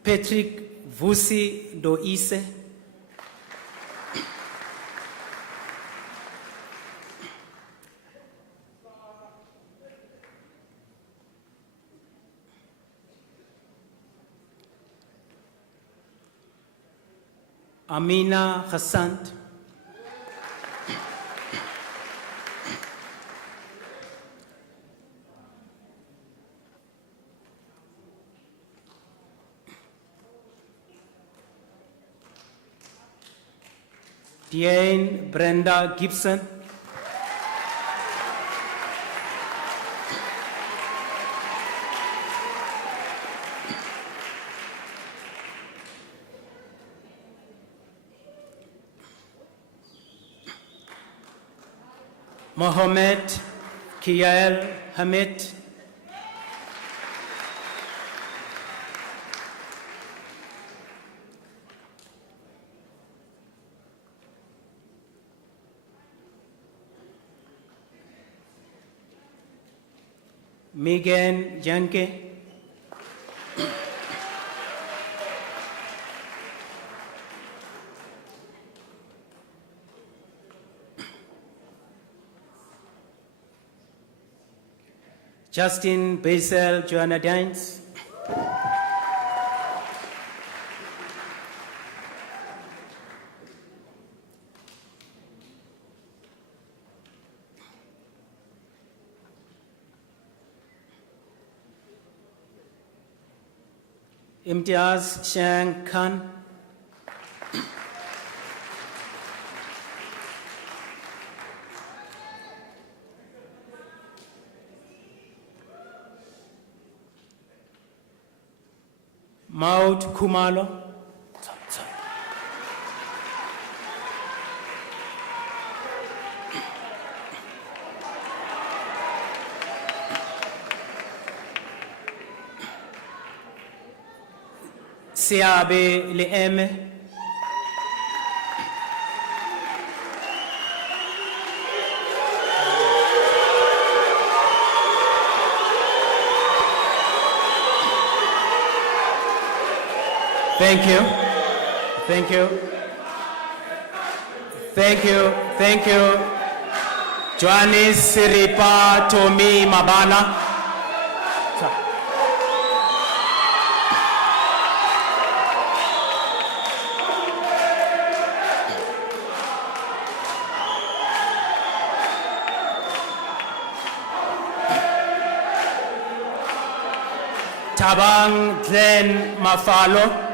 Patrick Vusi Doise, Amina Hassant, Diane Brenda Gibson, Mohammed Kiel Hamid, Megan Janke, Justin Basil Joanna Dines, Imtiaz Shang Khan, Maud Kumalo, Siabe Leeme, Thank you. Thank you. Thank you. Thank you. Joannis Siripa Tomi Mabala. Tabang Glen Mafalo.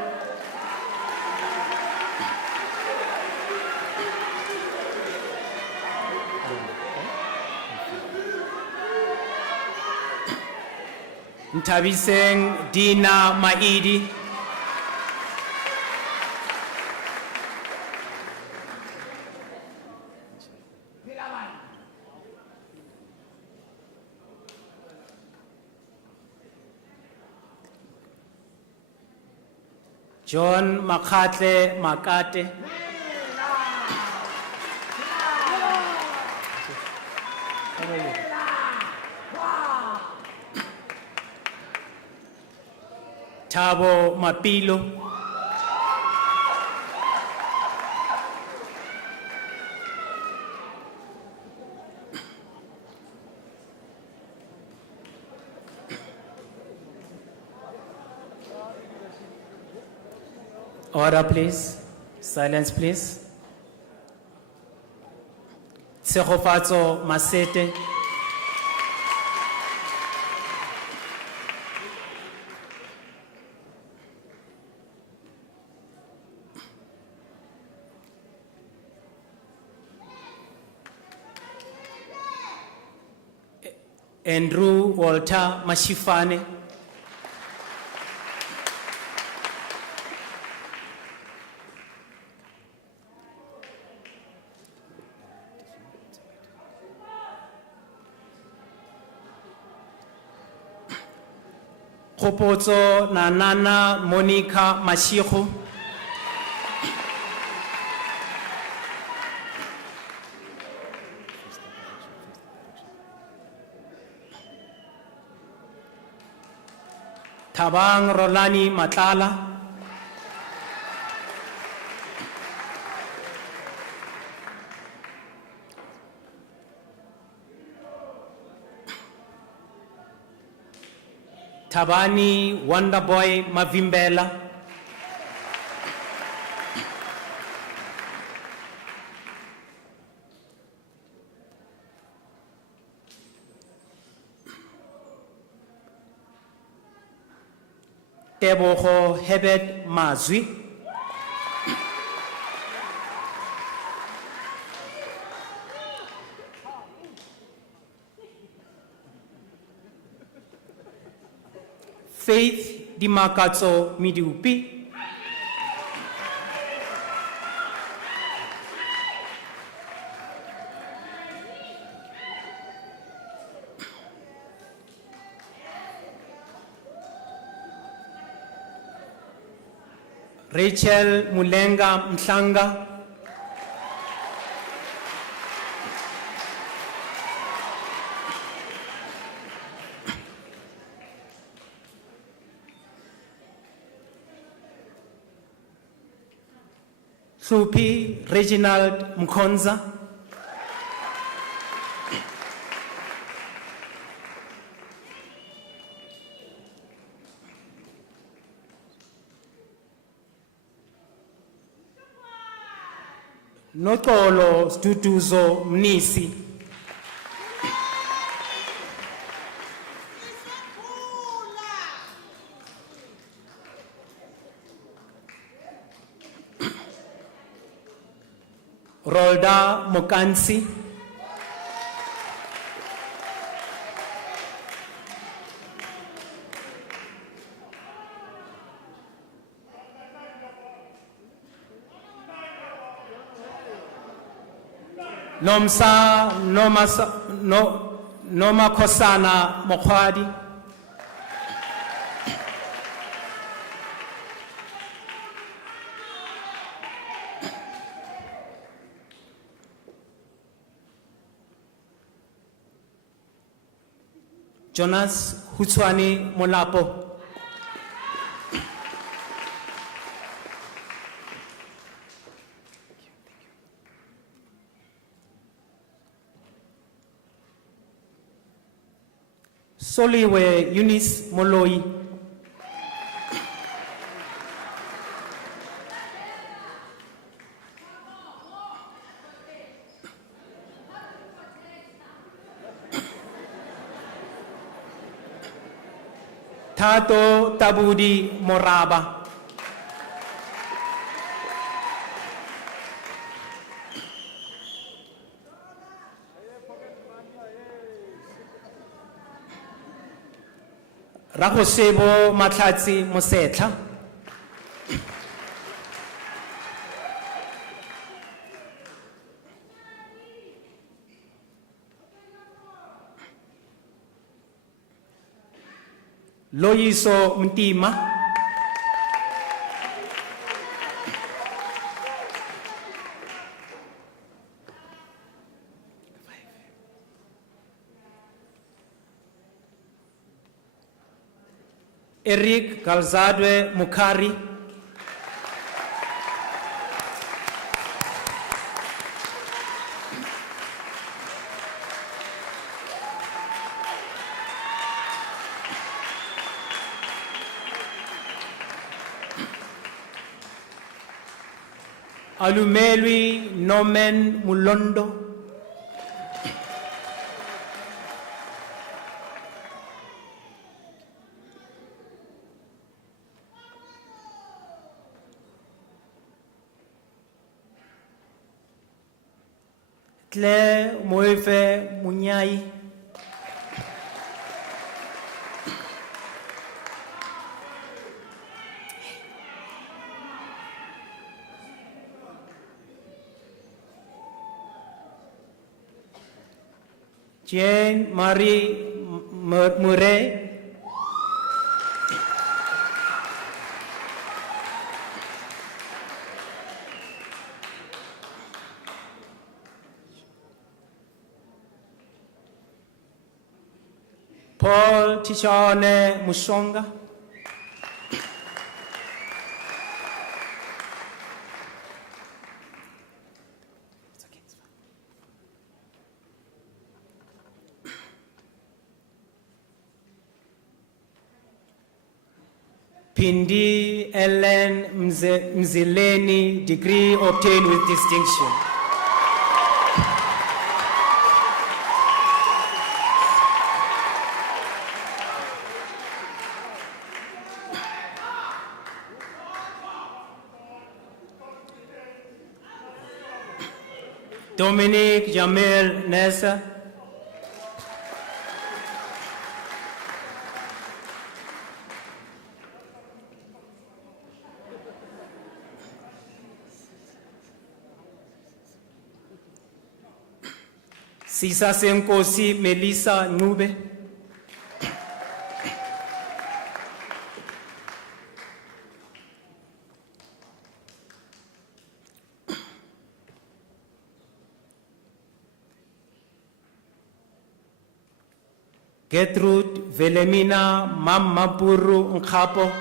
Ntabiseng Dina Maidi. John Makatle Makate. Tabo Mapilo. Order, please. Silence, please. Tshegofatso Masete. Andrew Walter Mashifane. Kgopotso Nanana Monica Mashiko. Tabang Rolani Matlala. Tabani Wonderboy Mavimbela. Tebogo Hebet Mazwi. Faith Dimakatso Midiupi. Rachel Mulenga Mhlanga. Supi Reginald Mkonza. Notolo Stutuzo Mnisi. Rolda Mokansi. Noma Kosana Mokwadi. Jonas Hutswani Molapo. Soliwe Eunice Moloi. Tato Tabudi Moraba. Rahosebo Matlatsi Mosetla. Loyiso Mtima. Eric Galzadwe Mukari. Alumelwi Nomen Mulondo. Tle Moefe Munyai. Jane Marie Murray. Paul Tichone Mushonga. Pindi Ellen Mzileni, degree obtained with distinction. Dominic Jamil Nessa. Sisa Senkosi Melissa Nube. Gertrude Velemina Mamapuru Nkapo.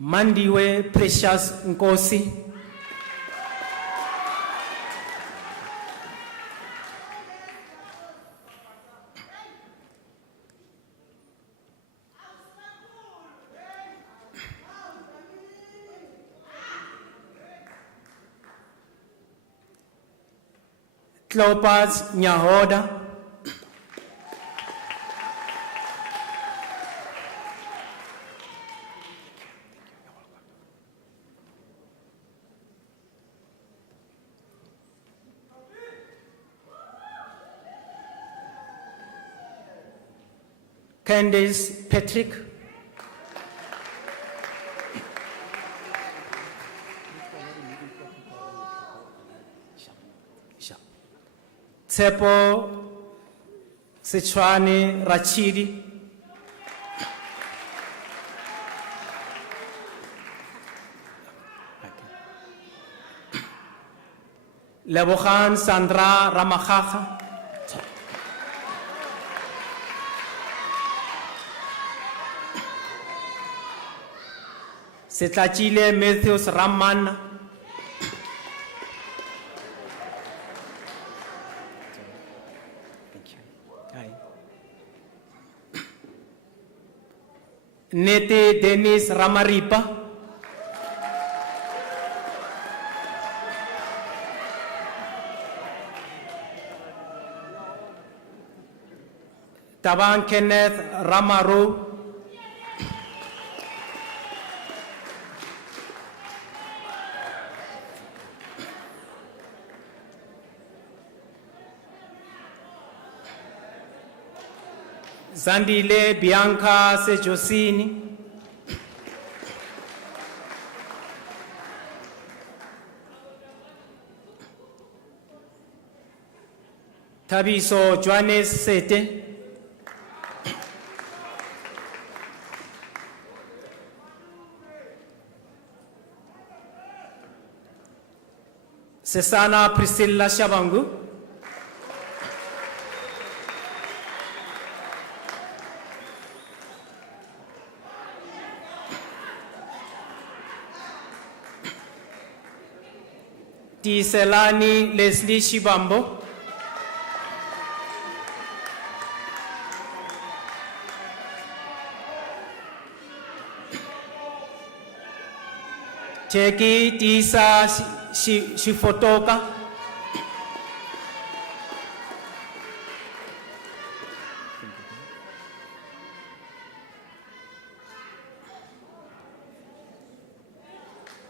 Mandiwe Precious Nkosi. Clopas Nyahoda. Candice Patrick. Tsepo Sechwane Rachidi. Lebogan Sandra Ramajaja. Setlachile Matthews Raman. Nete Dennis Ramaripa. Taban Kenneth Ramaro. Zandile Bianca Sejosini. Tabiso Johannes Sete. Sesana Priscilla Shabangu. Tiselani Leslie Shibambo. Cheki Tisa Shifotoka.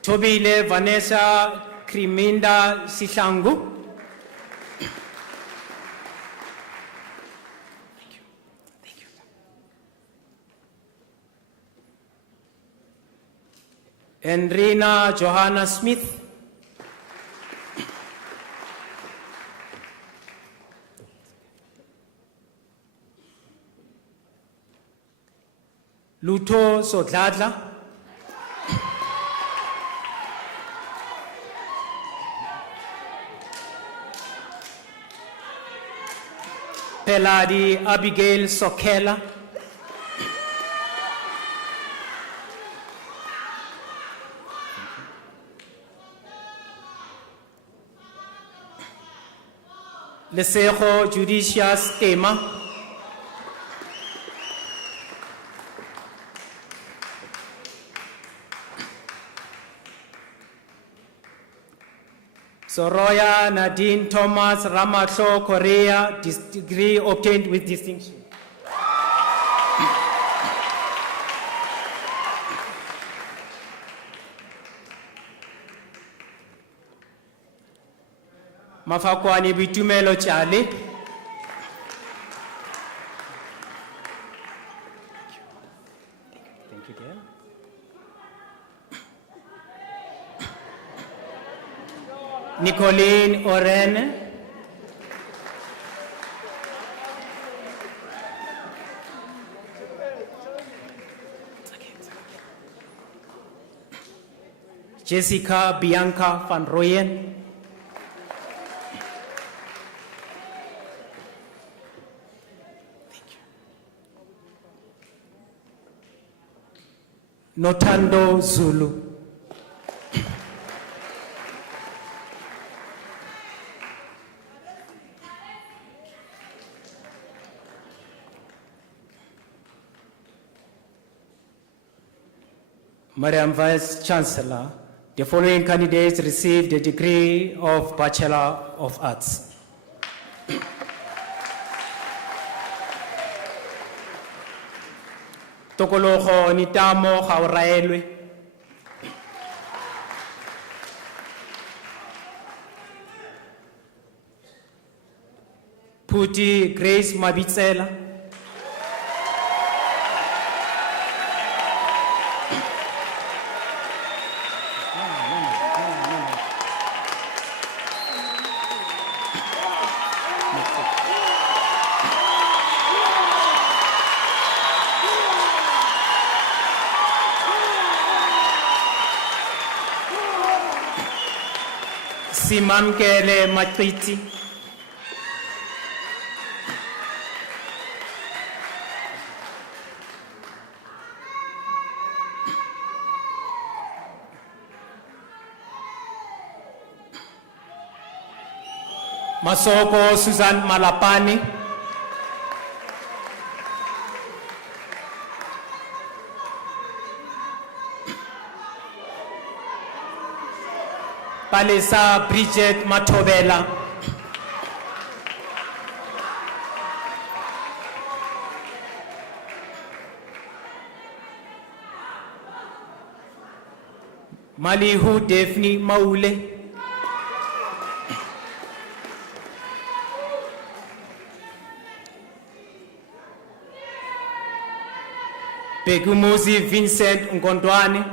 Tobile Vanessa Kriminda Sishangu. Enrina Johanna Smith. Luto Sodladla, Peladi Abigail Sokela, Lesejo Judicious Tema, Soroya Nadine Thomas Ramatlo Korea, degree obtained with distinction. Mafakwani Bitumelo Charlie. Thank you, girl. Nicoline Oren. Jessica Bianca van Rooyen. Notando Zulu. Madam Vice Chancellor, the following candidates received the degree of Bachelor of Arts. Tokologo Nitamo Gauraelwe. Puti Grace Mabitsela. Simamkele Matriti. Masoko Susan Malapani. Palesa Bridget Matobela. Malihu Daphne Maule. Pegumuzi Vincent Ngondwane.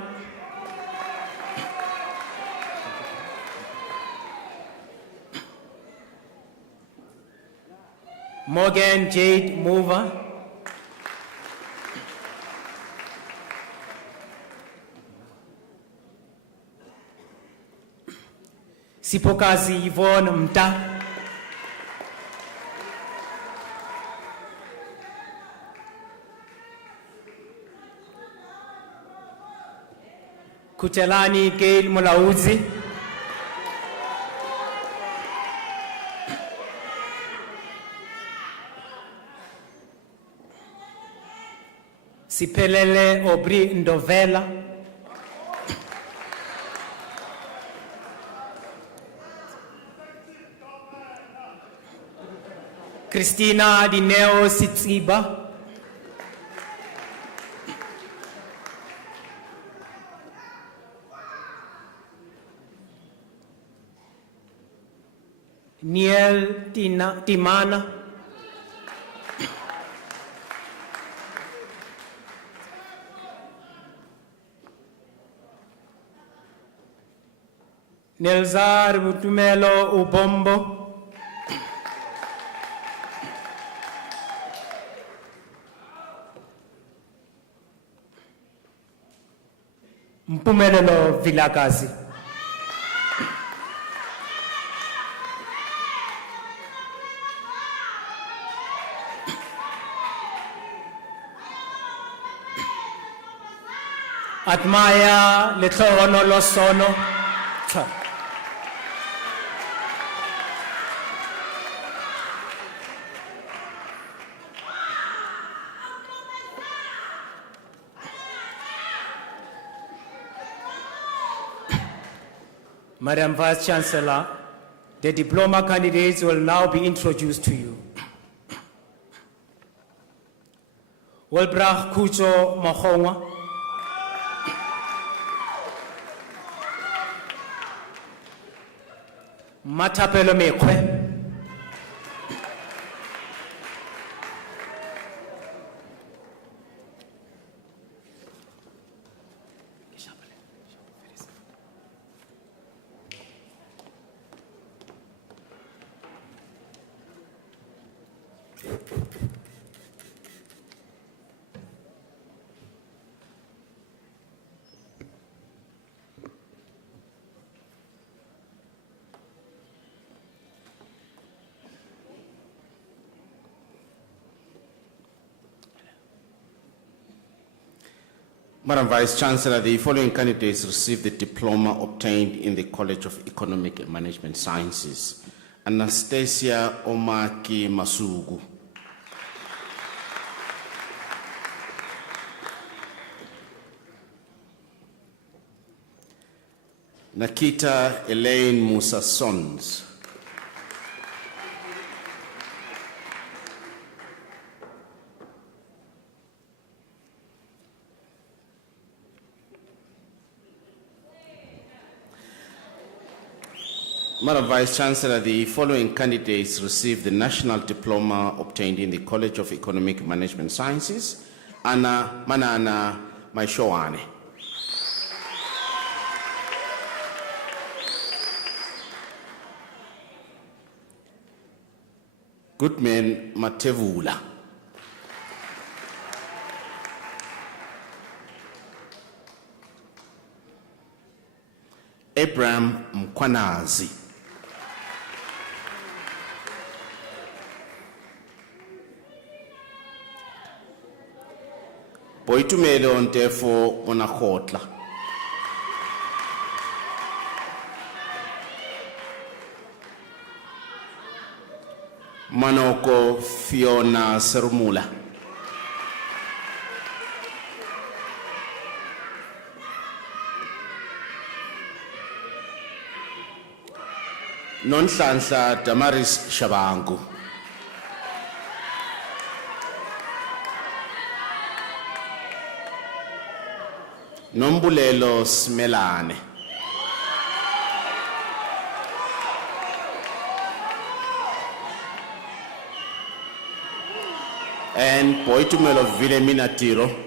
Morgan Jade Mover. Sipokazi Yvonne Mta. Kutelani Gail Mulauzi. Sipelele Obri Ndovela. Christina Dineo Sitsiba. Niel Timana. Nelzar Butumelo Ubombo. Mpumelelo Vilakazi. Admire Letlono Losono. Madam Vice Chancellor, the diploma candidates will now be introduced to you. Wilbrach Kucho Mahongwa. Matapelo Mekwe. Madam Vice Chancellor, the following candidates received the diploma obtained in the College of Economic and Management Sciences. Anastasia Omaki Masugu. Nakita Elaine Musa Sons. Madam Vice Chancellor, the following candidates received the National Diploma obtained in the College of Economic Management Sciences. Anna Manana Maishowane. Goodman Matevula. Abraham Mkwanazi. Boitumelo Ntefo Monakotla. Manoko Fiona Serumula. Nonhlanhla Damaris Shabangu. Nombulelo Smelane. And Boitumelo Vilemina Tiro.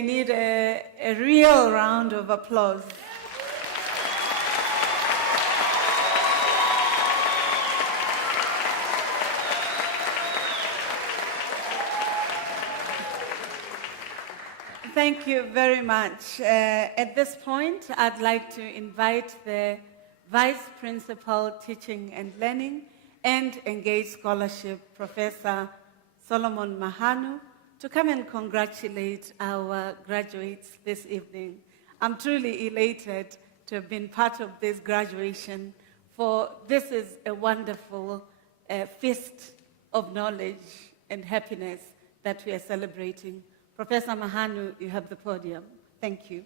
they need a real round of applause. Thank you very much. At this point, I'd like to invite the Vice Principal, Teaching and Learning and Engaged Scholarship, Professor Solomon Mahanu, to come and congratulate our graduates this evening. I'm truly elated to have been part of this graduation, for this is a wonderful feast of knowledge and happiness that we are celebrating. Professor Mahanu, you have the podium. Thank you.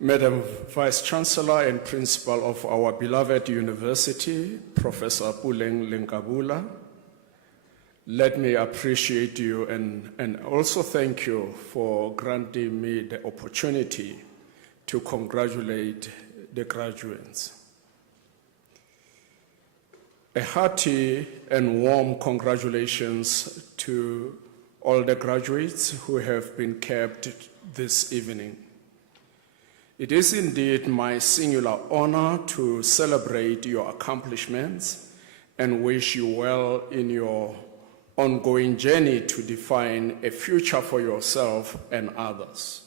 Madam Vice Chancellor and Principal of our beloved university, Professor Puleng Lenkabula, let me appreciate you and also thank you for granting me the opportunity to congratulate the graduates. A hearty and warm congratulations to all the graduates who have been kept this evening. It is indeed my singular honor to celebrate your accomplishments and wish you well in your ongoing journey to define a future for yourself and others.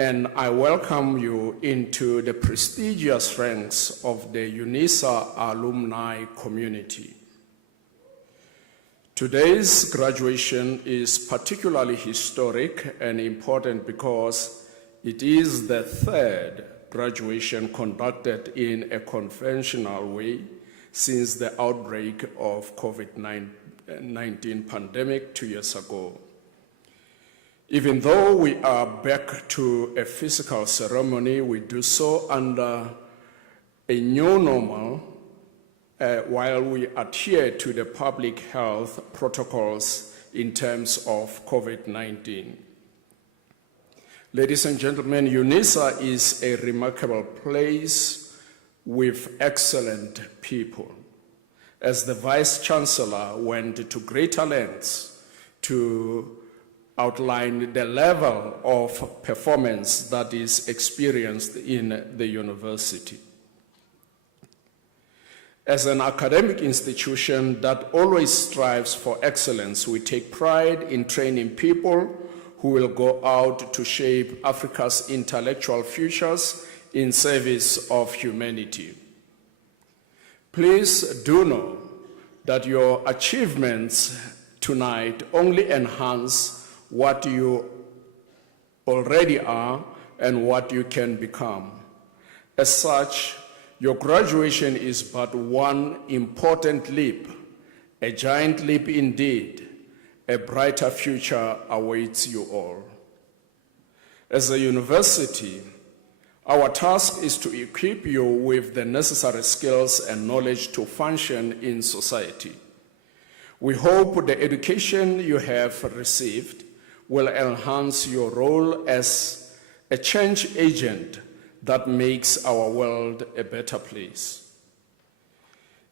And I welcome you into the prestigious ranks of the Unisa alumni community. Today's graduation is particularly historic and important because it is the third graduation conducted in a conventional way since the outbreak of COVID-19 pandemic 2 years ago. Even though we are back to a physical ceremony, we do so under a new normal while we adhere to the public health protocols in terms of COVID-19. Ladies and gentlemen, Unisa is a remarkable place with excellent people. As the Vice Chancellor went to greater lengths to outline the level of performance that is experienced in the university. As an academic institution that always strives for excellence, we take pride in training people who will go out to shape Africa's intellectual futures in service of humanity. Please do know that your achievements tonight only enhance what you already are and what you can become. As such, your graduation is but one important leap, a giant leap indeed. A brighter future awaits you all. As a university, our task is to equip you with the necessary skills and knowledge to function in society. We hope the education you have received will enhance your role as a change agent that makes our world a better place.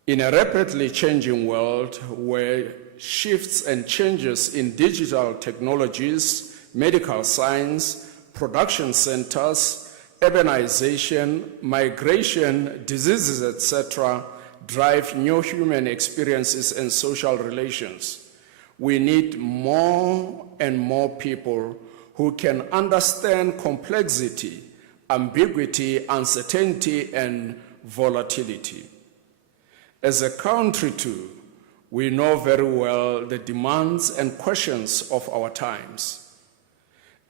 In a rapidly changing world where shifts and changes in digital technologies, medical science, production centers, urbanization, migration, diseases, etc., drive new human experiences and social relations. We need more and more people who can understand complexity, ambiguity, uncertainty, and volatility. As a country too, we know very well the demands and questions of our times.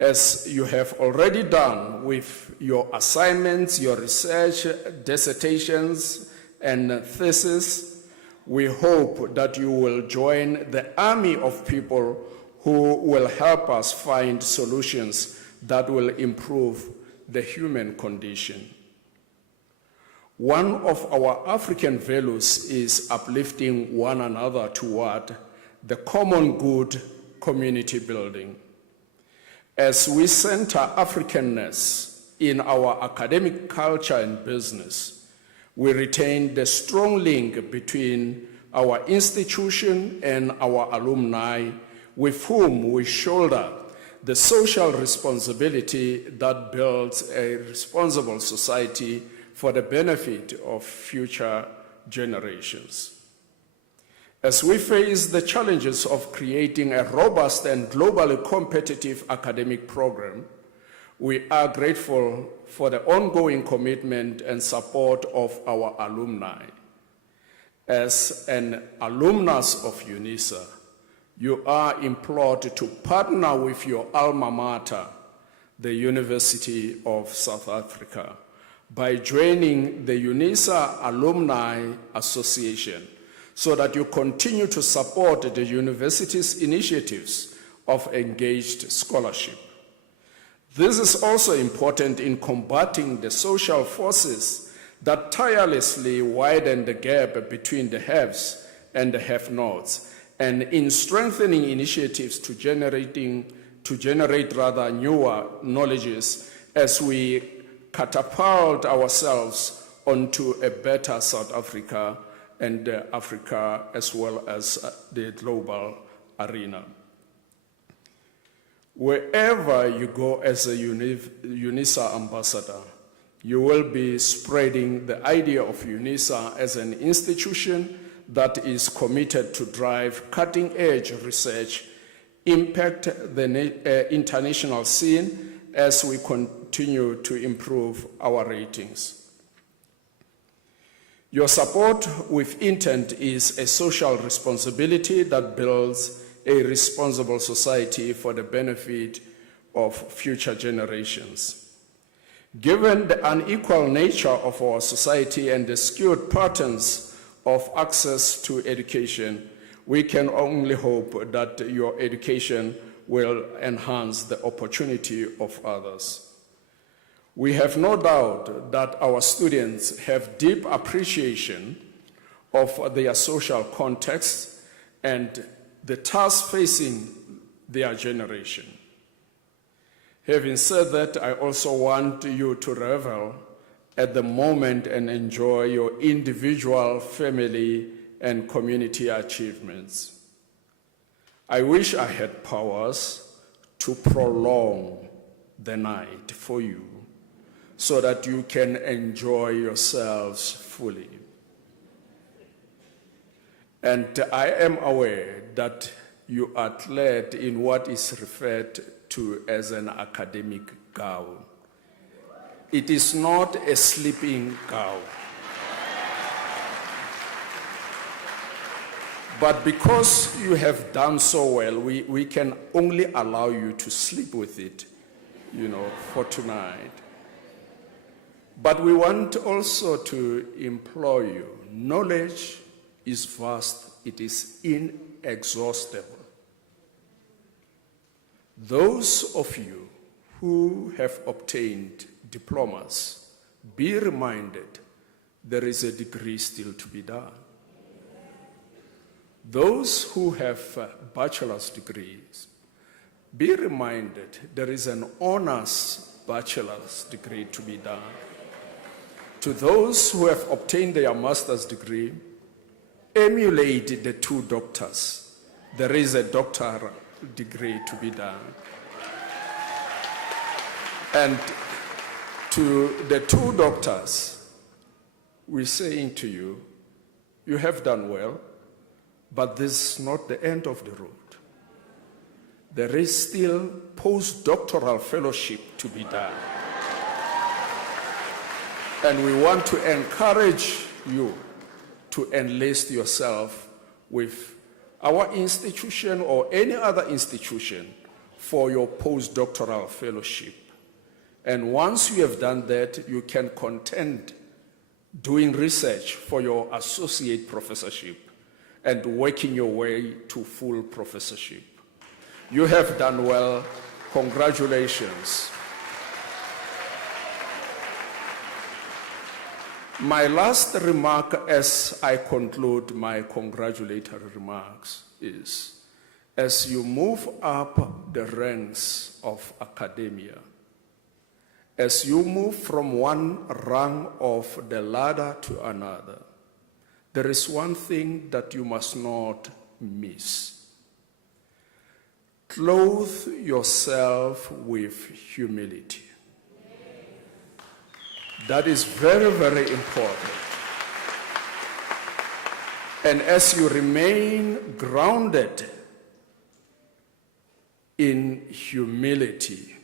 As you have already done with your assignments, your research, dissertations, and thesis, we hope that you will join the army of people who will help us find solutions that will improve the human condition. One of our African values is uplifting one another toward the common good, community building. As we center Africanness in our academic culture and business, we retain the strong link between our institution and our alumni, with whom we shoulder the social responsibility that builds a responsible society for the benefit of future generations. As we face the challenges of creating a robust and globally competitive academic program, we are grateful for the ongoing commitment and support of our alumni. As an alumnus of Unisa, you are implored to partner with your alma mater, the University of South Africa, by joining the Unisa Alumni Association, so that you continue to support the university's initiatives of engaged scholarship. This is also important in combating the social forces that tirelessly widen the gap between the haves and the have-nots, and in strengthening initiatives to generate newer knowledges as we catapult ourselves onto a better South Africa and Africa, as well as the global arena. Wherever you go as a Unisa ambassador, you will be spreading the idea of Unisa as an institution that is committed to drive cutting-edge research, impact the international scene as we continue to improve our ratings. Your support with intent is a social responsibility that builds a responsible society for the benefit of future generations. Given the unequal nature of our society and the skewed patterns of access to education, we can only hope that your education will enhance the opportunity of others. We have no doubt that our students have deep appreciation of their social context and the tasks facing their generation. Having said that, I also want you to revel at the moment and enjoy your individual, family, and community achievements. I wish I had powers to prolong the night for you so that you can enjoy yourselves fully. And I am aware that you are clad in what is referred to as an academic gown. It is not a sleeping gown. But because you have done so well, we can only allow you to sleep with it, for tonight. But we want also to implore you, knowledge is vast, it is inexhaustible. Those of you who have obtained diplomas, be reminded there is a degree still to be done. Those who have bachelor's degrees, be reminded there is an honors bachelor's degree to be done. To those who have obtained their master's degree, emulate the two doctors. There is a doctoral degree to be done. And to the two doctors, we're saying to you, you have done well, but this is not the end of the road. There is still postdoctoral fellowship to be done. And we want to encourage you to enlist yourself with our institution or any other institution for your postdoctoral fellowship. And once you have done that, you can contend doing research for your associate professorship and working your way to full professorship. You have done well. Congratulations. My last remark as I conclude my congratulatory remarks is, as you move up the ranks of academia, as you move from one rung of the ladder to another, there is one thing that you must not miss. Clothe yourself with humility. That is very, very important. And as you remain grounded in humility,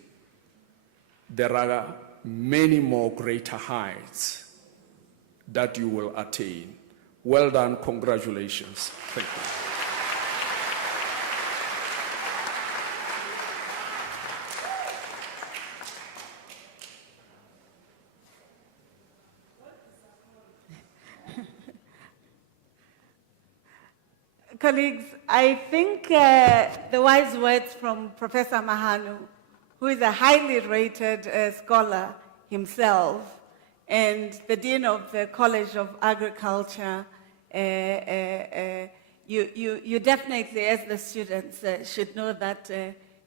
there are many more greater heights that you will attain. Well done, congratulations. Thank you. Colleagues, I think the wise words from Professor Mahanu, who is a highly rated scholar himself, and the Dean of the College of Agriculture, you definitely, as the students, should know that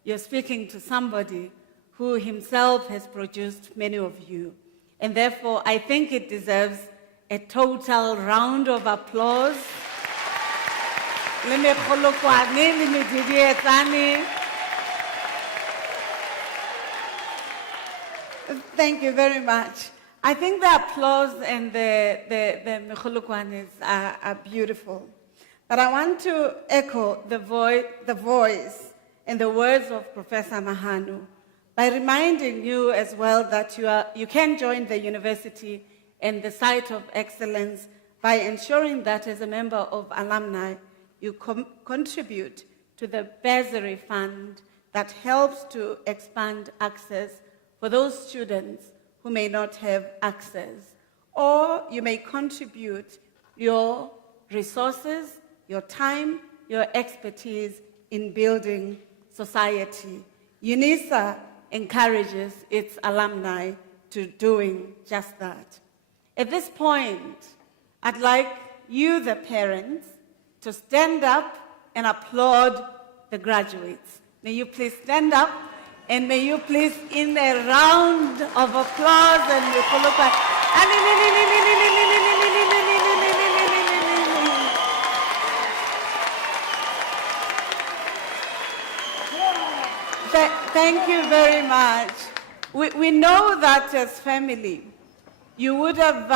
you're speaking to somebody who himself has produced many of you. And therefore, I think it deserves a total round of applause. Thank you very much. I think the applause and the mkhulukwanis are beautiful. But I want to echo the voice and the words of Professor Mahanu by reminding you as well that you can join the university and the site of excellence by ensuring that as a member of alumni, you contribute to the bursary fund that helps to expand access for those students who may not have access. Or you may contribute your resources, your time, your expertise in building society. Unisa encourages its alumni to doing just that. At this point, I'd like you, the parents, to stand up and applaud the graduates. May you please stand up, and may you please, in a round of applause, and thank you very much. We know that as family, you would have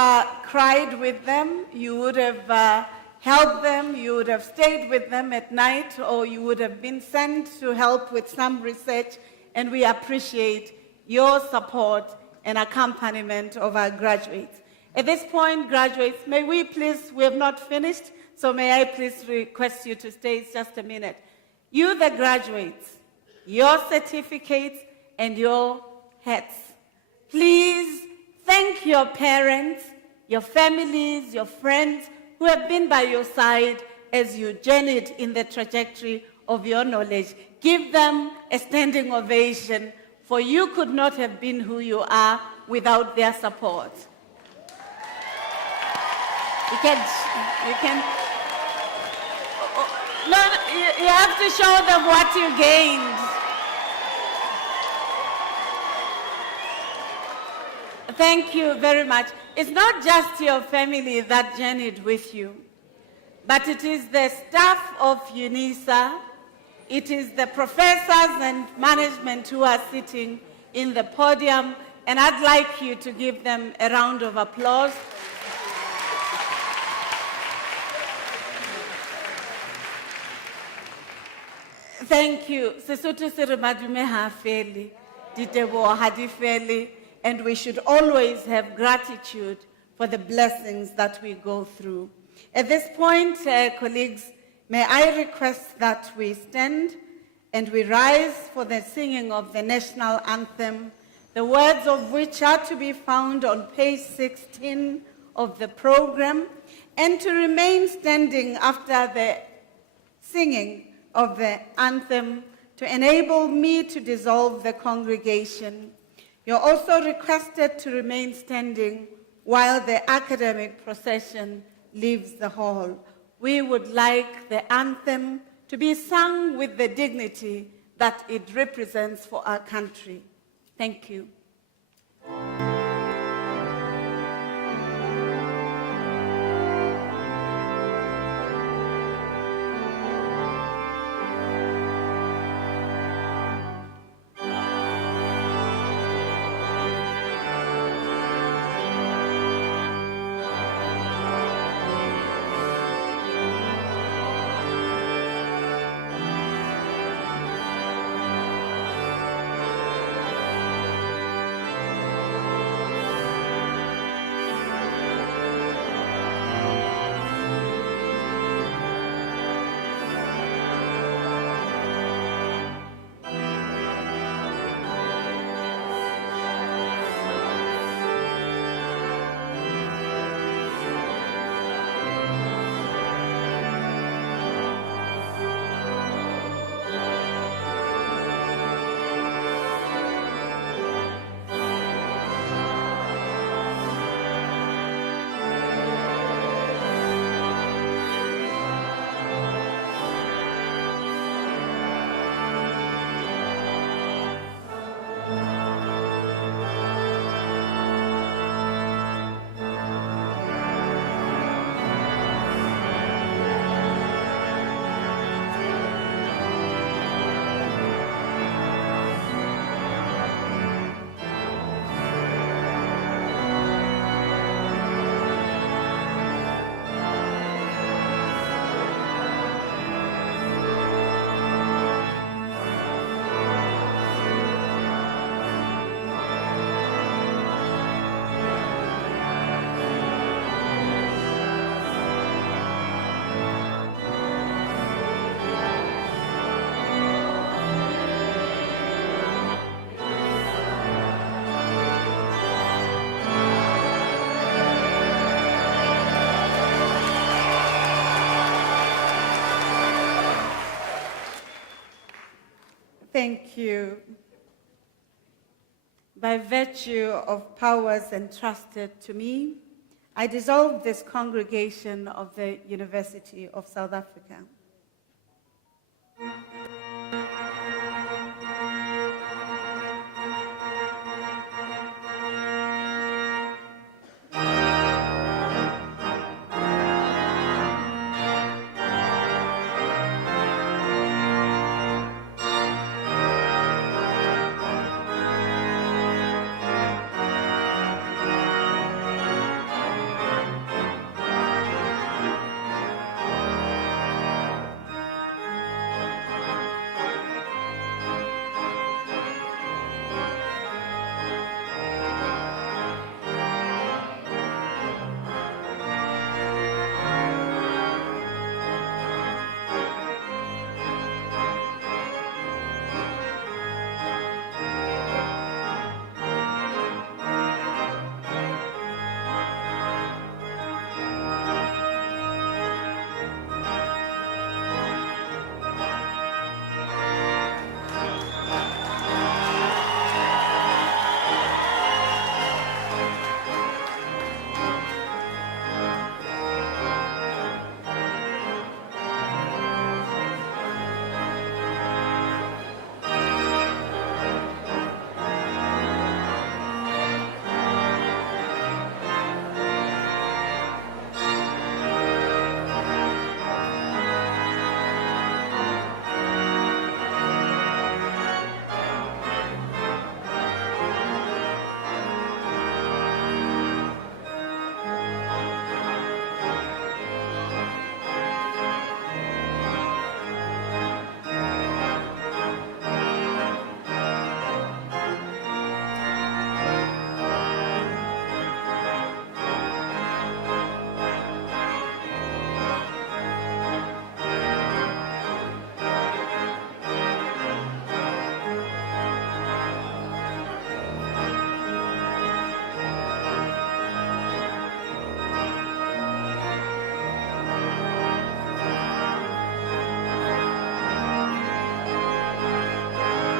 cried with them, you would have helped them, you would have stayed with them at night, or you would have been sent to help with some research, and we appreciate your support and accompaniment of our graduates. At this point, graduates, may we please, we have not finished, so may I please request you to stay just a minute. You, the graduates, your certificates and your hats, please thank your parents, your families, your friends, who have been by your side as you journeyed in the trajectory of your knowledge. Give them a standing ovation, for you could not have been who you are without their support. You have to show them what you gained. Thank you very much. It's not just your family that journeyed with you, but it is the staff of Unisa, it is the professors and management who are sitting in the podium, and I'd like you to give them a round of applause. Thank you. Sesotho se re madume ha fele, diteboho ha di fele. And we should always have gratitude for the blessings that we go through. At this point, colleagues, may I request that we stand and we rise for the singing of the national anthem, the words of which are to be found on page 16 of the program, and to remain standing after the singing of the anthem to enable me to dissolve the congregation. You're also requested to remain standing while the academic procession leaves the hall. We would like the anthem to be sung with the dignity that it represents for our country. Thank you. Thank you. By virtue of powers entrusted to me, I dissolve this congregation of the University of South Africa.